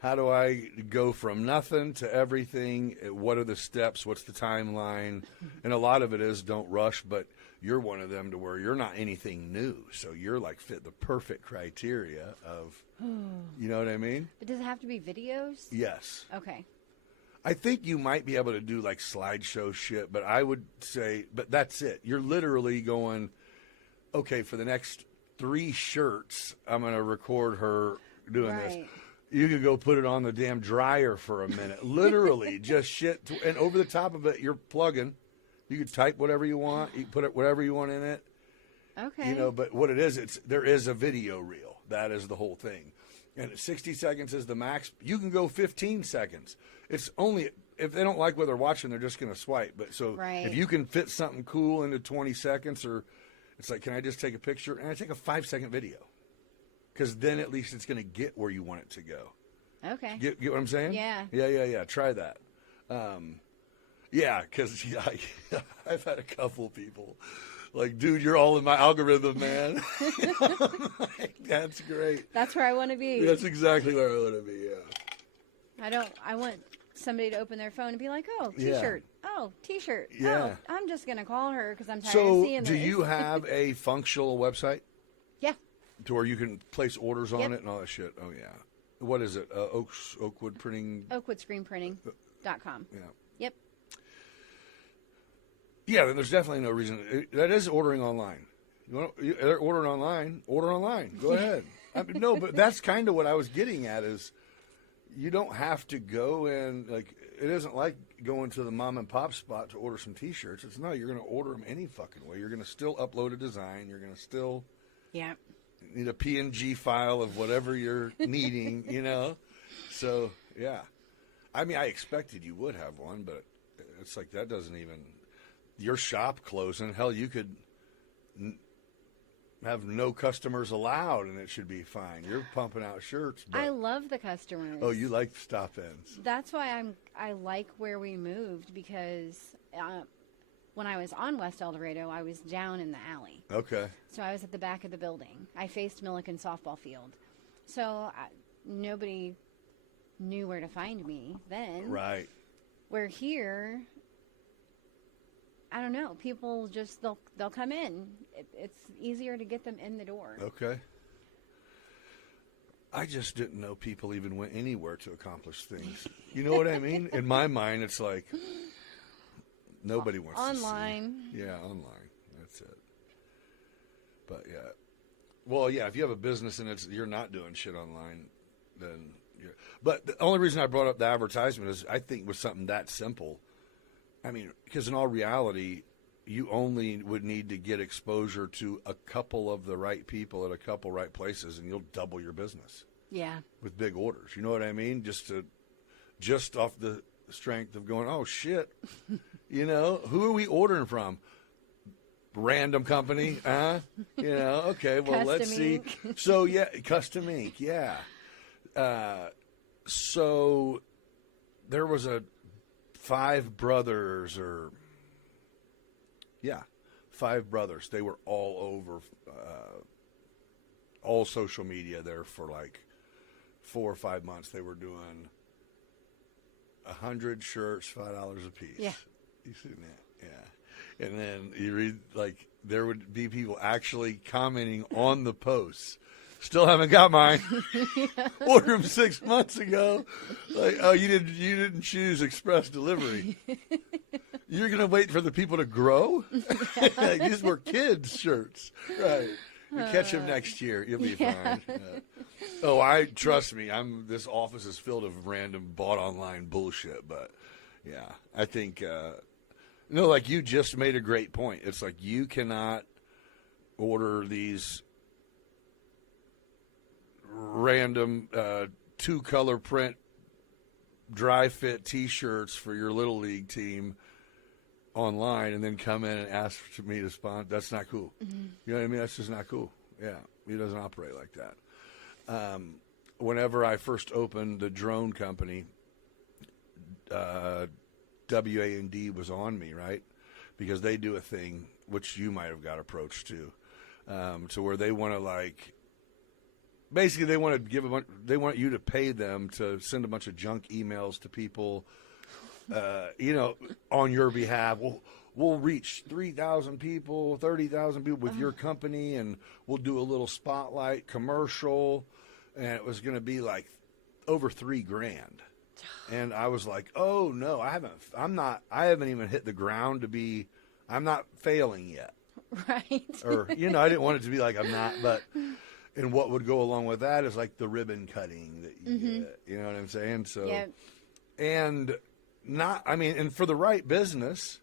How do I go from nothing to everything? What are the steps? What's the timeline? And a lot of it is don't rush, but you're one of them to where you're not anything new. So you're like fit the perfect criteria of, you know what I mean? But does it have to be videos? Yes. Okay. I think you might be able to do like slideshow shit, but I would say, but that's it. You're literally going, okay, for the next 3 shirts, I'm going to record her doing this. You could go put it on the damn dryer for a minute. Literally, just shit. And over the top of it, you're plugging. You could type whatever you want. You can put it whatever you want in it. Okay. You know, but what it is, there is a video reel. That is the whole thing. And 60 seconds is the max. You can go 15 seconds. It's only, if they don't like what they're watching, they're just going to swipe. But so if you can fit something cool into 20 seconds, or it's like, can I just take a picture? And I take a 5-second video. Because then at least it's going to get where you want it to go. Okay. Get what I'm saying? Yeah. Yeah. Try that. Yeah, because I've had a couple people like, dude, you're all in my algorithm, man. Like, that's great. That's where I want to be. That's exactly where I want to be, yeah. I want somebody to open their phone and be like, oh, T-shirt. Yeah. Oh, T-shirt. Yeah. Oh, I'm just going to call her because I'm tired of seeing this. So do you have a functional website? Yeah. To where you can place orders on it and all that shit? Oh, yeah. What is it? Oakwood Printing? Oakwood Screenprinting.com. Yeah. Yep. Yeah, then there's definitely no reason. That is ordering online. They're ordering online. Order online. Go ahead. I mean, no, but that's kind of what I was getting at is you don't have to go and, like, it isn't like going to the mom and pop spot to order some T-shirts. It's no, you're going to order them any fucking way. You're going to still upload a design. You're going to still need a PNG file of whatever you're needing, you know? So, yeah. I mean, I expected you would have one, but it's like that doesn't even... Your shop closing, hell, you could have no customers allowed, and it should be fine. You're pumping out shirts. But, I love the customers. Oh, you like stop-ins. That's why I like where we moved because when I was on West El Dorado, I was down in the alley. Okay. So I was at the back of the building. I faced Milliken softball field. So nobody knew where to find me then. Right. Where here... I don't know. People just they'll come in. It's easier to get them in the door. Okay. I just didn't know people even went anywhere to accomplish things. You know what I mean? In my mind, it's like nobody wants online. To see. Yeah, online. That's it. But yeah, well, yeah. If you have a business and you're not doing shit online, then. But the only reason I brought up the advertisement is I think with something that simple. I mean, because in all reality, you only would need to get exposure to a couple of the right people at a couple right places, and you'll double your business. Yeah. With big orders, you know what I mean? Just off the strength of going, oh shit, you know, who are we ordering from? Random company, huh? You know, okay, well, let's see. So yeah, custom ink, yeah. So there was 5 brothers They were all over all social media there for like 4 or 5 months, they were doing 100 shirts, $5 a piece. Yeah. You seen that? Yeah. And then you read, like, there would be people actually commenting on the posts. Still haven't got mine. Ordered them 6 months ago. Like, oh, you didn't choose express delivery. You're gonna wait for the people to grow? Like, these were kids' shirts, right? You catch them next year, you'll be fine. Trust me. This office is filled of random bought online bullshit, but yeah, I think like you just made a great point. It's like you cannot order these random 2-color print dry fit T-shirts for your little league team online and then come in and ask me to sponsor. That's not cool. Mm-hmm. You know what I mean? That's just not cool. Yeah, he doesn't operate like that. Whenever I first opened the drone company, WA&D was on me, right? Because they do a thing which you might have got approached to where they want to basically they want you to pay them to send a bunch of junk emails to people, on your behalf. We'll reach 3,000 people, 30,000 people with your company, and we'll do a little spotlight commercial, and it was going to be like over $3,000. And I was like, oh no, I haven't even hit the ground I'm not failing yet. Right. Or, I didn't want it to be like I'm not, but, and what would go along with that is like the ribbon cutting that you get, you know what I'm saying? So, yep. And for the right business,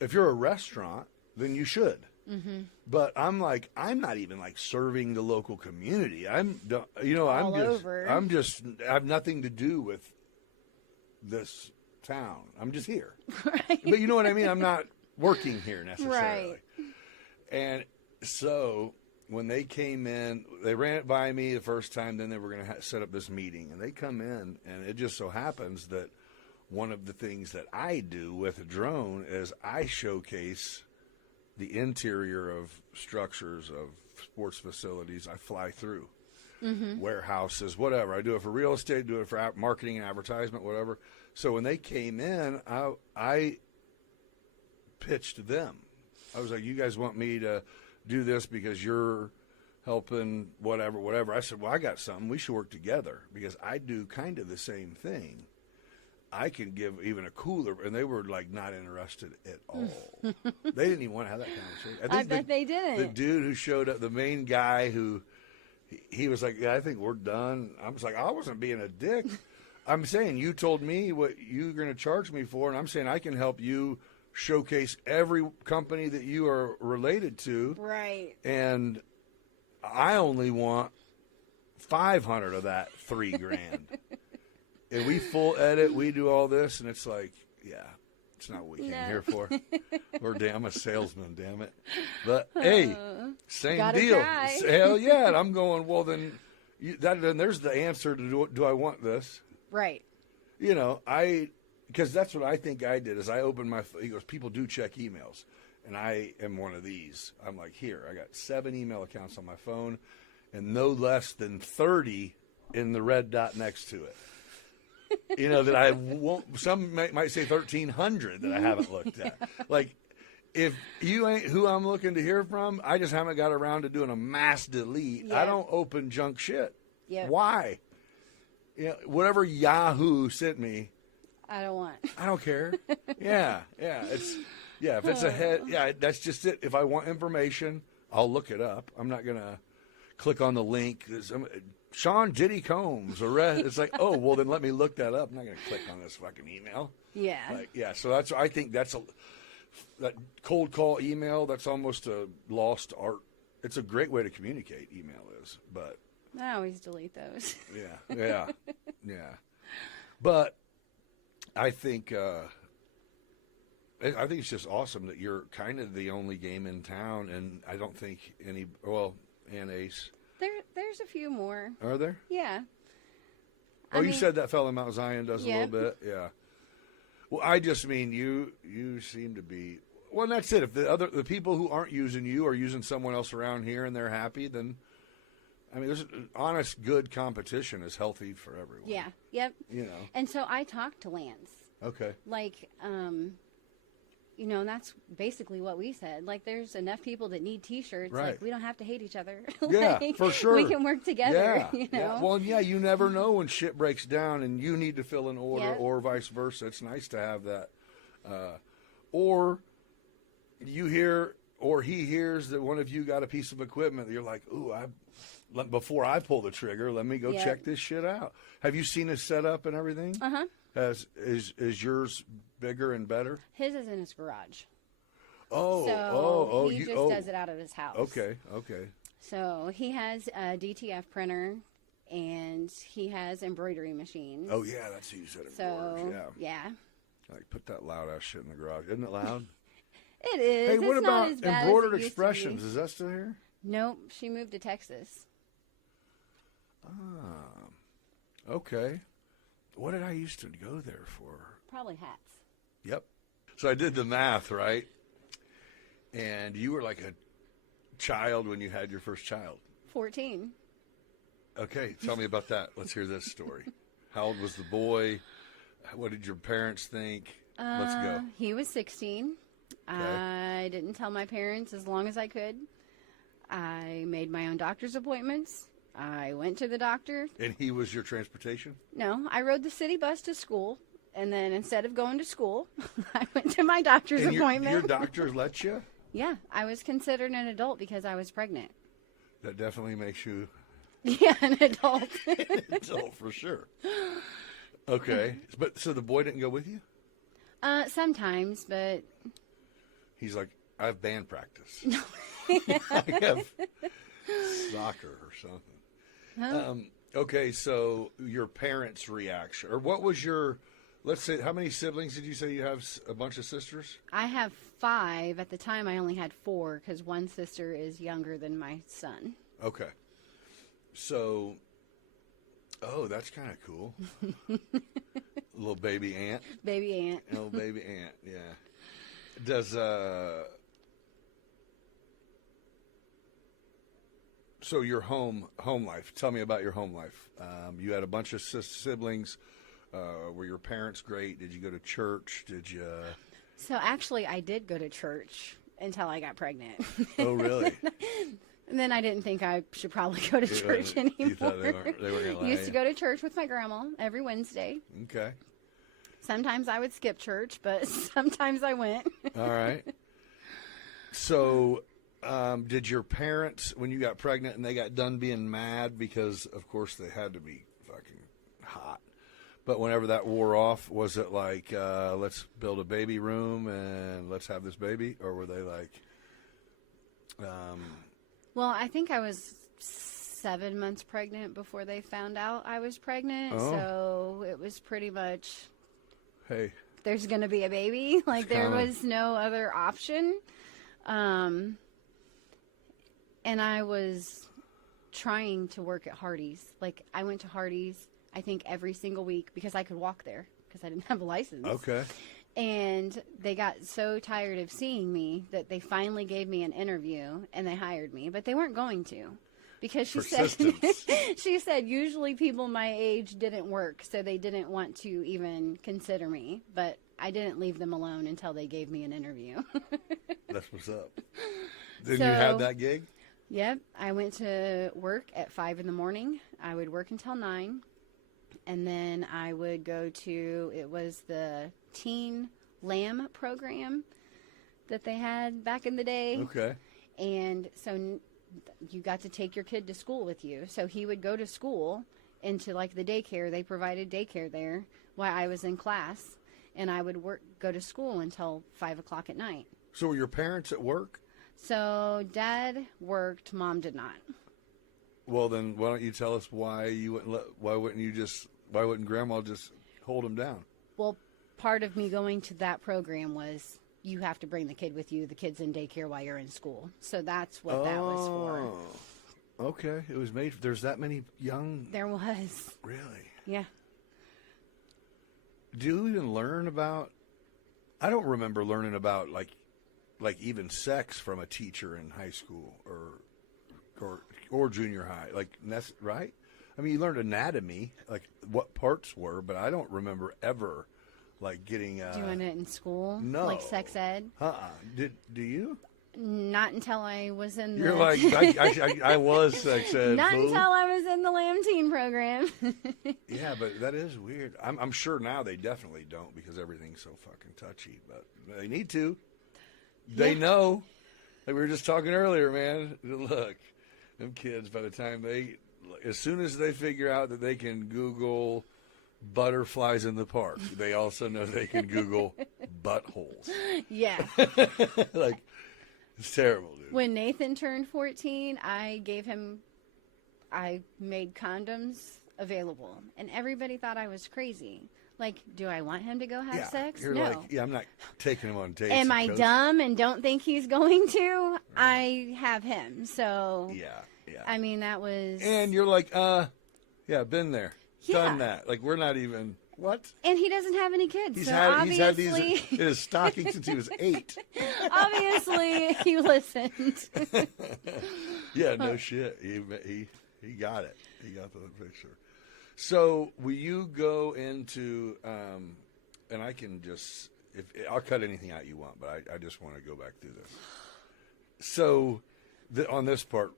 if you're a restaurant, then you should. Mm-hmm. But I'm not even serving the local community. I have nothing to do with this town. I'm just here. Right. But you know what I mean? I'm not working here necessarily. Right. And so when they came in, they ran it by me the first time, then they were going to set up this meeting. And they come in, and it just so happens that one of the things that I do with a drone is I showcase the interior of structures of sports facilities I fly through. Mm-hmm. Warehouses, whatever. I do it for real estate, do it for marketing and advertisement, whatever. So when they came in, I pitched them. I was like, you guys want me to do this because you're helping whatever. I said, well, I got something. We should work together because I do kind of the same thing. I can give even a cooler, and they were not interested at all. They didn't even want to have that conversation. I bet they didn't. The dude who showed up, the main guy he was like, yeah, I think we're done. I was like, I wasn't being a dick. I'm saying you told me what you're going to charge me for, and I'm saying I can help you showcase every company that you are related to. Right. And I only want 500 of that $3,000. And we full edit, we do all this, and it's like, yeah, it's not what we came here for. I'm a salesman, damn it. But hey, same deal. Try. Hell yeah. And I'm going, well, then there's the answer to do I want this? Right. Because that's what I think I did is I opened he goes, people do check emails. And I am one of these. I'm like, here, I got 7 email accounts on my phone and no less than 30 in the red dot next to it. That I won't, some might say 1,300 that I haven't looked at. Like, if you ain't who I'm looking to hear from, I just haven't got around to doing a mass delete. Yep. I don't open junk shit. Yep. Why? Whatever Yahoo sent me, I don't want. I don't care. Yeah. If it's a head, that's just it. If I want information, I'll look it up. I'm not going to click on the link. Sean Diddy Combs arrest. It's like, oh, well, then let me look that up. I'm not going to click on this fucking email. Yeah. So I think that cold call email, that's almost a lost art. It's a great way to communicate, email is, but. I always delete those. Yeah. But I think it's just awesome that you're kind of the only game in town, and I don't think and Ace. There's a few more. Are there? Yeah. You said that fellow in Mount Zion does a little bit? Yeah. Well, I just mean you seem to be, well, and that's it. If the people who aren't using you are using someone else around here and they're happy, then I mean, there's honest, good competition is healthy for everyone. Yeah. Yep. You know. And so I talked to Lance. Okay. Like, you know, and that's basically what we said. Like, there's enough people that need T-shirts. Right. Like, we don't have to hate each other. Yeah, Like, for sure. We can work together. Yeah. You know. Yeah. Well, yeah, you never know when shit breaks down and you need to fill an order, Yeah. or vice versa. It's nice to have that. Or you hear, or he hears that one of you got a piece of equipment that you're like, ooh, before I pull the trigger, let me go Yeah. check this shit out. Have you seen his setup and everything? Uh-huh. Is yours bigger and better? His is in his garage. Oh, So he just does it out of his house. Okay. So he has a DTF printer, and he has embroidery machines. Oh yeah, that's who you said it So was. Yeah. yeah, Like put that loud ass shit in the garage. Isn't it loud? it is. Hey, It's what not about as bad embroidered as it used to be. expressions? Is that still here? Nope, she moved to Texas. Okay. What did I used to go there for? Probably hats. Yep. So I did the math, right? And you were like a child when you had your first child. 14. Okay, tell me about that. Let's hear this story. How old was the boy? What did your parents think? Let's go. He was 16. I didn't tell my parents as long as I could. I made my own doctor's appointments. I went to the doctor. And he was your transportation? No, I rode the city bus to school. And then instead of going to school, I went to my doctor's And appointment. your doctor let you? Yeah, I was considered an adult because I was pregnant. That definitely makes you Yeah, an adult. an adult for sure. Okay. But so the boy didn't go with you? Sometimes, but He's like, I have band practice. I have soccer or something. Okay, so your parents' reaction, or what was your, let's say, how many siblings did you say you have? A bunch of sisters? I have 5. At the time, I only had 4 because one sister is younger than my son. Okay. So, oh, that's kind of cool. Little baby aunt. Baby aunt. Little baby aunt, yeah. Does, so your home life, tell me about your home life. You had a bunch of siblings. Were your parents great? Did you go to church? Did you? So actually, I did go to church until I got pregnant. Oh, really? And then I didn't think I should probably go to church anymore. You thought they weren't going to lie. Used to go to church with my grandma every Wednesday. Okay. Sometimes I would skip church, but sometimes I went. All right. So, did your parents, when you got pregnant and they got done being mad, because of course they had to be fucking hot, but whenever that wore off, was it like, let's build a baby room and let's have this baby? Or were they like, Well, I think I was 7 months pregnant before they found out I was pregnant. Oh. So it was pretty much, hey, there's going to be a baby. Like, there coming. was no other option. And I was trying to work at Hardee's. Like, I went to Hardee's, I think, every single week because I could walk there because I didn't have a license. okay. And they got so tired of seeing me that they finally gave me an interview and they hired me, but they weren't going to. Because she said, Persistence. she said usually people my age didn't work, so they didn't want to even consider me. But I didn't leave them alone until they gave me an interview. That's what's up. Then So- you had that gig? Yep, I went to work at 5 in the morning. I would work until 9, and then I would go to, it was the Teen Lamb program that they had back in the day. Okay. And so you got to take your kid to school with you. So he would go to school into like the daycare. They provided daycare there while I was in class, and I would go to school until 5 o'clock at night. So were your parents at work? So Dad worked, Mom did not. Well, then why don't you tell us why you wouldn't why wouldn't Grandma just hold him down? Well, part of me going to that program was you have to bring the kid with you. The kid's in daycare while you're in school. So that's what that was for. Okay. It was made, there's that many young, There was. really? Yeah. Do you even learn about, I don't remember learning about like even sex from a teacher in high school or or junior high. Like, that's right. I mean, you learned anatomy, like what parts were, but I don't remember ever, like, getting Doing it in school? No. Like sex ed? Do you? Not until I was in the... You're like, I was sex ed. Not fool. until I was in the Lamb Teen program. Yeah, but that is weird. I'm sure now they definitely don't because everything's so fucking touchy, but they need to. They know. Like we were just talking earlier, man. Look, them kids, by the time as soon as they figure out that they can Google butterflies in the park, they also know they can Google buttholes. Yeah. Like, it's terrible, dude. When Nathan turned 14, I made condoms available. And everybody thought I was crazy. Like, do I want him to go have sex? You're No. like, I'm not taking him on dates. Am I dumb and don't think he's going to? I have him. So, Yeah. I mean, that was... And you're like, yeah, been there. Yeah. Done that. Like, we're not even... What? And he doesn't have any kids. He's so had obviously... these in his stocking since he was 8. Obviously, he listened. Yeah, no shit. He got it. He got the picture. So, will you go into, and I can just, I'll cut anything out you want, but I just want to go back through this. So, on this part,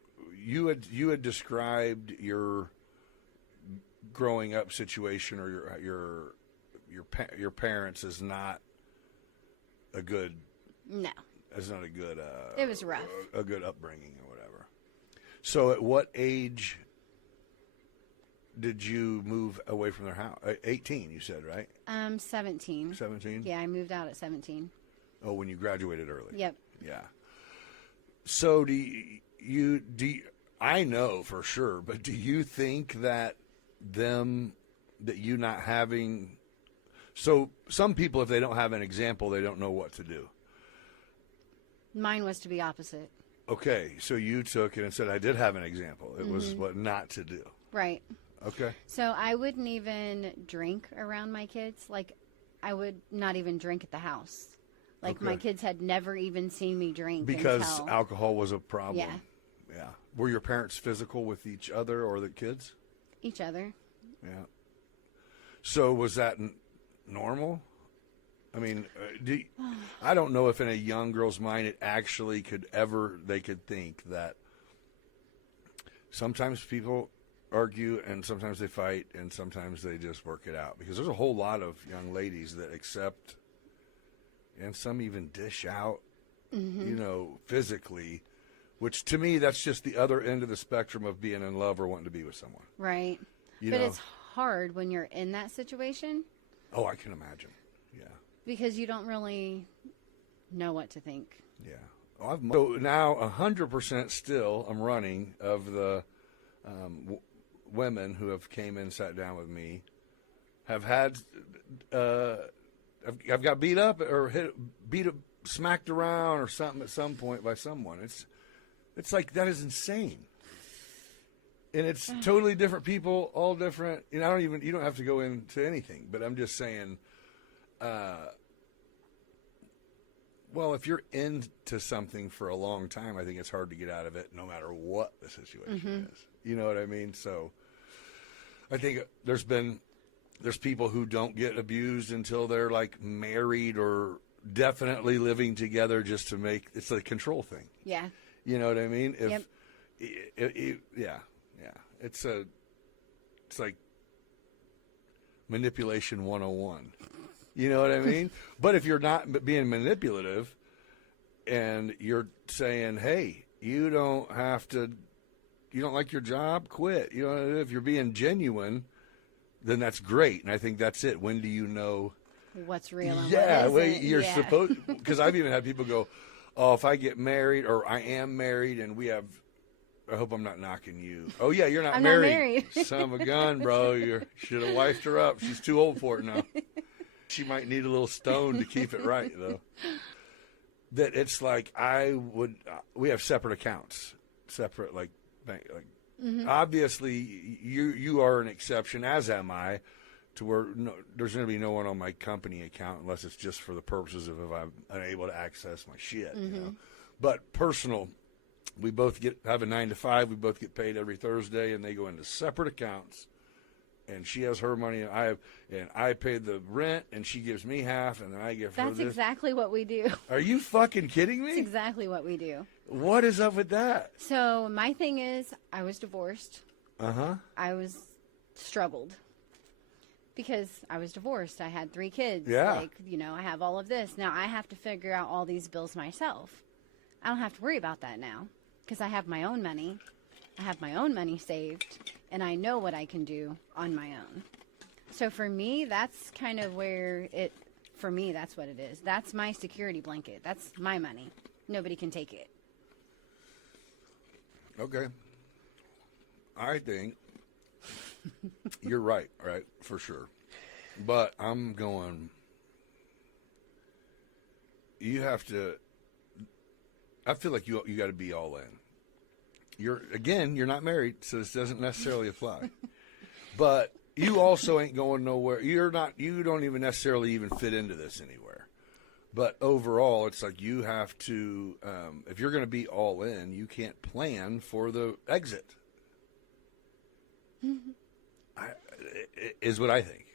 you had described your growing up situation or your parents as not a good. No. As not a good. It was rough. A good upbringing or whatever. So, at what age did you move away from their house? 18, you said, right? 17. 17? Yeah, I moved out at 17. Oh, when you graduated early. Yep. Yeah. So I know for sure, but do you think that you not having, so some people, if they don't have an example, they don't know what to do. Mine was to be opposite. Okay, so you took it and said, I did have an example. It was what not to do. Right. Okay. So I wouldn't even drink around my kids. Like, I would not even drink at the house. Like, Okay. my kids had never even seen me drink. Because until... alcohol was a problem. Yeah. Yeah. Were your parents physical with each other or the kids? Each other. Yeah. So was that normal? I mean, I don't know if in a young girl's mind it actually they could think that sometimes people argue and sometimes they fight and sometimes they just work it out, because there's a whole lot of young ladies that accept and some even dish out, physically, which to me, that's just the other end of the spectrum of being in love or wanting to be with someone. But it's hard when you're in that situation. Oh, I can imagine. Yeah. Because you don't really know what to think. Yeah. So now 100% still I'm running of the women who have came in, sat down with me, have had, I've got beat up or smacked around or something at some point by someone. It's like, that is insane. And it's totally different people, all different. You don't have to go into anything, but I'm just saying, well, if you're into something for a long time, I think it's hard to get out of it no matter what the situation is. You know what I mean? So I think there's people who don't get abused until they're like married or definitely living together just to make, it's a control thing. Yeah. You know what I mean? Yep. Yeah. It's like manipulation 101. You know what I mean? But if you're not being manipulative and you're saying, hey, you don't like your job, quit. You know, if you're being genuine, then that's great. And I think that's it. When do you know what's real and what isn't? You're supposed, because I've even had people go, oh, if I get married or I am married and we have, I hope I'm not knocking you. Oh, yeah, you're not I'm married. not married. Son of a gun, bro. You should have wifed her up. She's too old for it now. She might need a little stone to keep it right, though. That it's like we have separate accounts, separate like bank. Like obviously, you are an exception, as am I, to where there's going to be no one on my company account unless it's just for the purposes of if I'm unable to access my shit. You know? But personal We both have a 9 to 5. We both get paid every Thursday, and they go into separate accounts. And she has her money, and I pay the rent, and she gives me half, and then I give her this. That's exactly what we do. Are you fucking kidding me? That's exactly what we do. What is up with that? So my thing is, I was divorced. Uh-huh. I was struggled because I was divorced. I had 3 kids. Yeah. Like, I have all of this. Now I have to figure out all these bills myself. I don't have to worry about that now because I have my own money. I have my own money saved, and I know what I can do on my own. So for me, that's kind of where for me, that's what it is. That's my security blanket. That's my money. Nobody can take it. Okay. I think you're right, for sure. But I'm going, you have to, I feel like you got to be all in. You're not married, so this doesn't necessarily apply. But you also ain't going nowhere. You don't even necessarily even fit into this anywhere. But overall, it's like you have to, if you're going to be all in, you can't plan for the exit. Is what I think.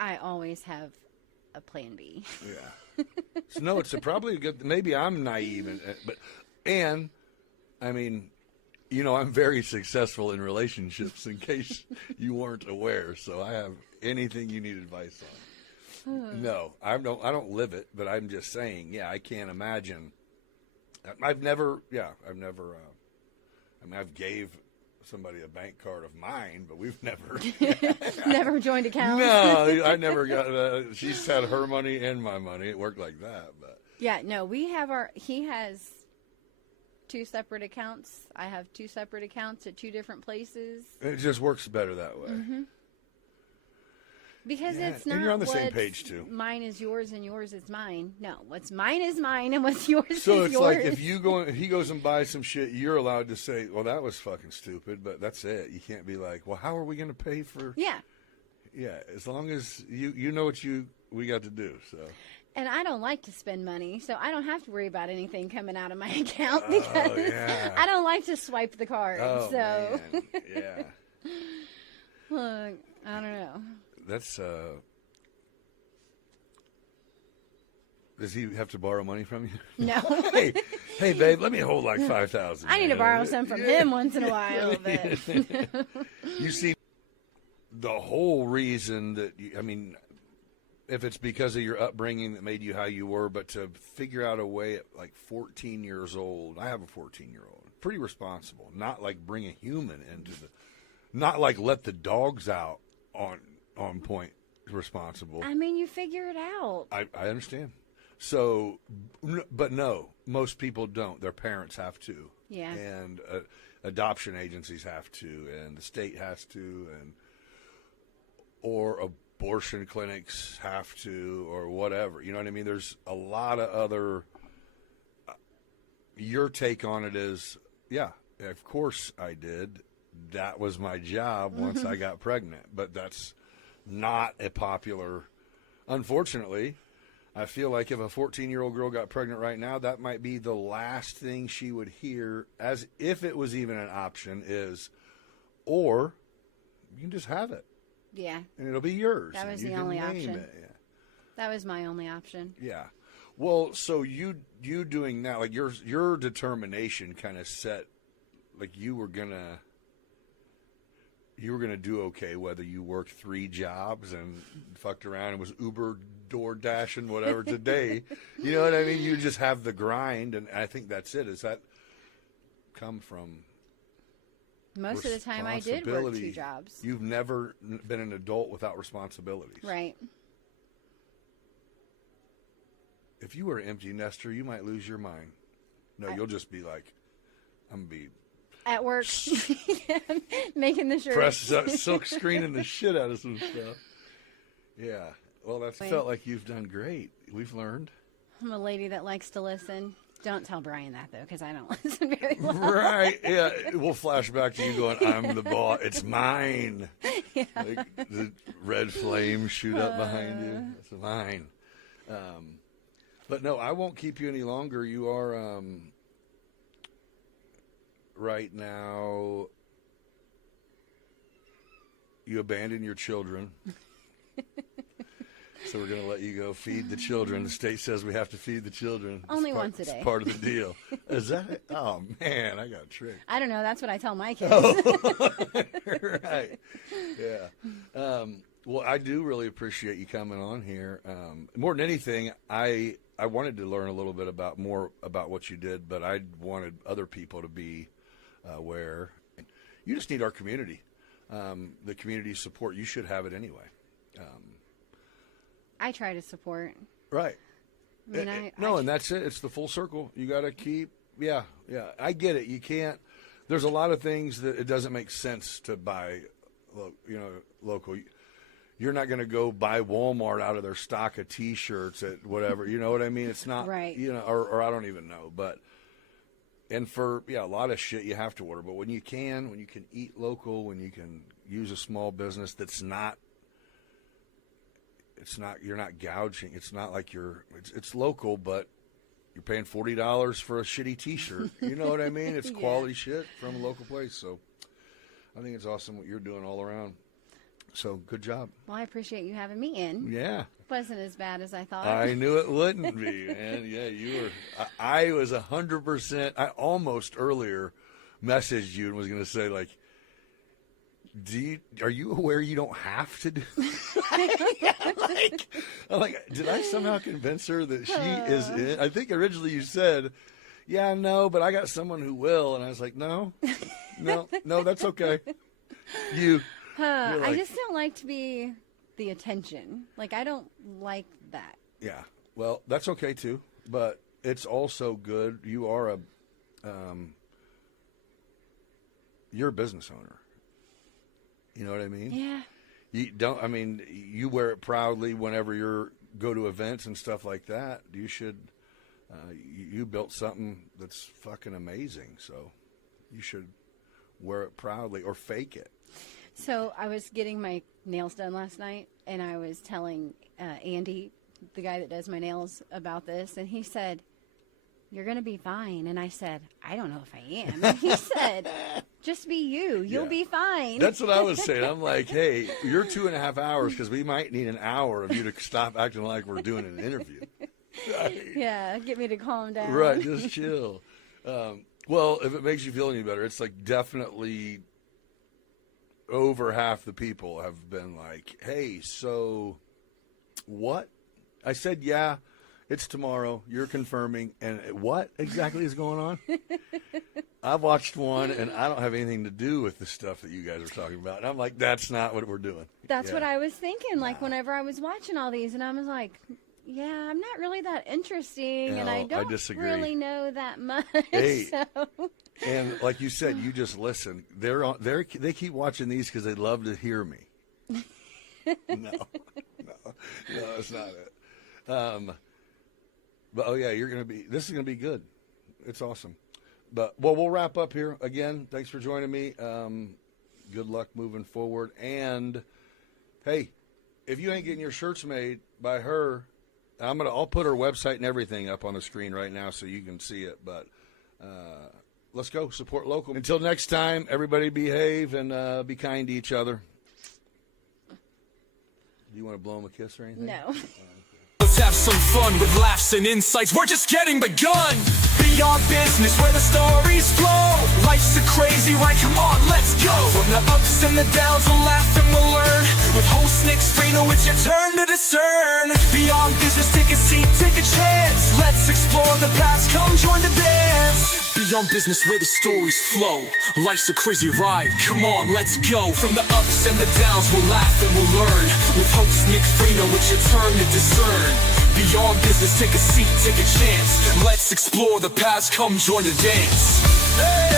I always have a plan B. Yeah. So no, it's probably a good. Maybe I'm naive, and I mean, I'm very successful in relationships. In case you weren't aware, so I have anything you need advice on. No, I don't live it, but I'm just saying. Yeah, I can't imagine. I've never. I mean, I've gave somebody a bank card of mine, but we've never Never joined accounts. No, I never got she's had her money and my money. It worked like that, but yeah, no, he has 2 separate accounts. I have 2 separate accounts at 2 different places. it just works better that way. Mm-hmm. Because Yeah, it's and not you're on the same page, too. Mine is yours and yours is mine. No, what's mine is mine and what's yours is So yours. it's like if he goes and buys some shit, you're allowed to say, well, that was fucking stupid, but that's it. You can't be like, well, how are we going to pay for... Yeah. Yeah, as long as you know what we got to do, so... And I don't like to spend money, so I don't have to worry about anything coming out of my account because yeah. I don't like to swipe the card. Oh, so man. Yeah. Look, I don't know. That's, does he have to borrow money from you? No. hey, babe, let me hold like 5,000. I need to borrow some from him once in a while. But You see, the whole reason that, if it's because of your upbringing that made you how you were, but to figure out a way at like 14 years old, I have a 14-year-old, pretty responsible, not like bring a human not like let the dogs out on point responsible. you figure it out. I understand. So, but no, most people don't. Their parents have to. Yeah. And adoption agencies have to, and the state has to, or abortion clinics have to, or whatever. You know what I mean? There's a lot of other. Your take on it is, yeah, of course I did. That was my job once I got pregnant. But that's not a popular. Unfortunately, I feel like if a 14-year-old girl got pregnant right now, that might be the last thing she would hear, as if it was even an option, or you can just have it. Yeah. And it'll be yours. That was and you the only can name option. it. Yeah. That was my only option. Yeah. Well, so you doing that, like your determination kind of set, like you were gonna do okay whether you worked 3 jobs and fucked around and was Uber, DoorDash, and whatever today. You know what I mean? You just have the grind, and I think that's it. Does that come from Most of the time I did work 2 jobs. You've never been an adult without responsibilities. Right. If you were an empty nester, you might lose your mind. No, you'll just be like, I'm going to be... At work, making the shirt. silk screening the shit out of some stuff. Yeah. Well, that's felt like you've done great. We've learned. I'm a lady that likes to listen. Don't tell Brian that, though, because I don't listen very well. Right. Yeah. We'll flash back to you going, I'm the boss. It's mine. Yeah. Like the red flames shoot up behind you. It's mine. But no, I won't keep you any longer. You are, right now you abandon your children. So we're going to let you go feed the children. The state says we have to feed the children. Only once a day. It's part of the deal. Is that it? Oh, man, I got tricked. I don't know. That's what I tell my kids. Right. Yeah. Well, I do really appreciate you coming on here. More than anything, I wanted to learn a little bit more about what you did, but I wanted other people to be aware. You just need our community. The community support. You should have it anyway. I try to support. Right. I mean, and that's it. It's the full circle. You got to keep. Yeah. I get it. You can't. There's a lot of things that it doesn't make sense to buy, local. You're not going to go buy Walmart out of their stock of T-shirts at whatever. You know what I mean? It's not right. Or I don't even know. But and for a lot of shit you have to order. But when you can eat local, when you can use a small business that's not. It's not. You're not gouging. It's not like it's local, but you're paying $40 for a shitty T-shirt. You know what I mean? It's quality shit from a local place. So I think it's awesome what you're doing all around. So good job. Well, I appreciate you having me in. Yeah. Wasn't as bad as I thought. I knew it wouldn't be, man. Yeah, you were. I was 100%. I almost earlier messaged you and was going to say like. Are you aware you don't have to do I'm like, did I somehow convince her that she is in? I think originally you said, yeah, no, but I got someone who will. And I was like, no, that's okay. I just don't like to be the attention. Like, I don't like that. Yeah. Well, that's okay too, but it's also good. You are you're a business owner. You know what I mean? Yeah. You wear it proudly whenever you go to events and stuff like that. You should, you built something that's fucking amazing. So you should wear it proudly or fake it. So I was getting my nails done last night and I was telling Andy, the guy that does my nails, about this. And he said, you're going to be fine. And I said, I don't know if I am. And he said, just be you. You'll be fine. That's what I was saying. I'm like, hey, you're 2.5 hours because we might need an hour of you to stop acting like we're doing an interview. Right. Yeah, get me to calm down. Right, just chill. Well, if it makes you feel any better, it's like definitely over half the people have been like, hey, so what? I said, yeah. It's tomorrow. You're confirming. And what exactly is going on? I've watched one, and I don't have anything to do with the stuff that you guys are talking about. And I'm like, that's not what we're doing. That's what I was thinking. Like, whenever I was watching all these, and I was like, yeah, I'm not really that interesting, No, and I don't really know that much. Hey, so. And like you said, you just listen. They keep watching these because they love to hear me. No, that's not it. But this is gonna be good. It's awesome. But we'll wrap up here again. Thanks for joining me. Good luck moving forward. And hey, if you ain't getting your shirts made by her, I'll put her website and everything up on the screen right now so you can see it. But let's go support local. Until next time, everybody behave and be kind to each other. Do you want to blow them a kiss or anything? No. Let's have some fun with laughs and insights. We're just getting begun. Be our business where the stories flow. Life's a crazy ride, come on, let's go. From the ups and the downs, we'll laugh and we'll learn. With host Nick Freno, it's your turn to discern. Be our business, take a seat, take a chance. Let's explore the past, come join the dance. Beyond business where the stories flow. Life's a crazy ride, come on, let's go. From the ups and the downs, we'll laugh and we'll learn. With host Nick Freno, it's your turn to discern. Beyond business, take a seat, take a chance. Let's explore the past, come join the dance. Hey!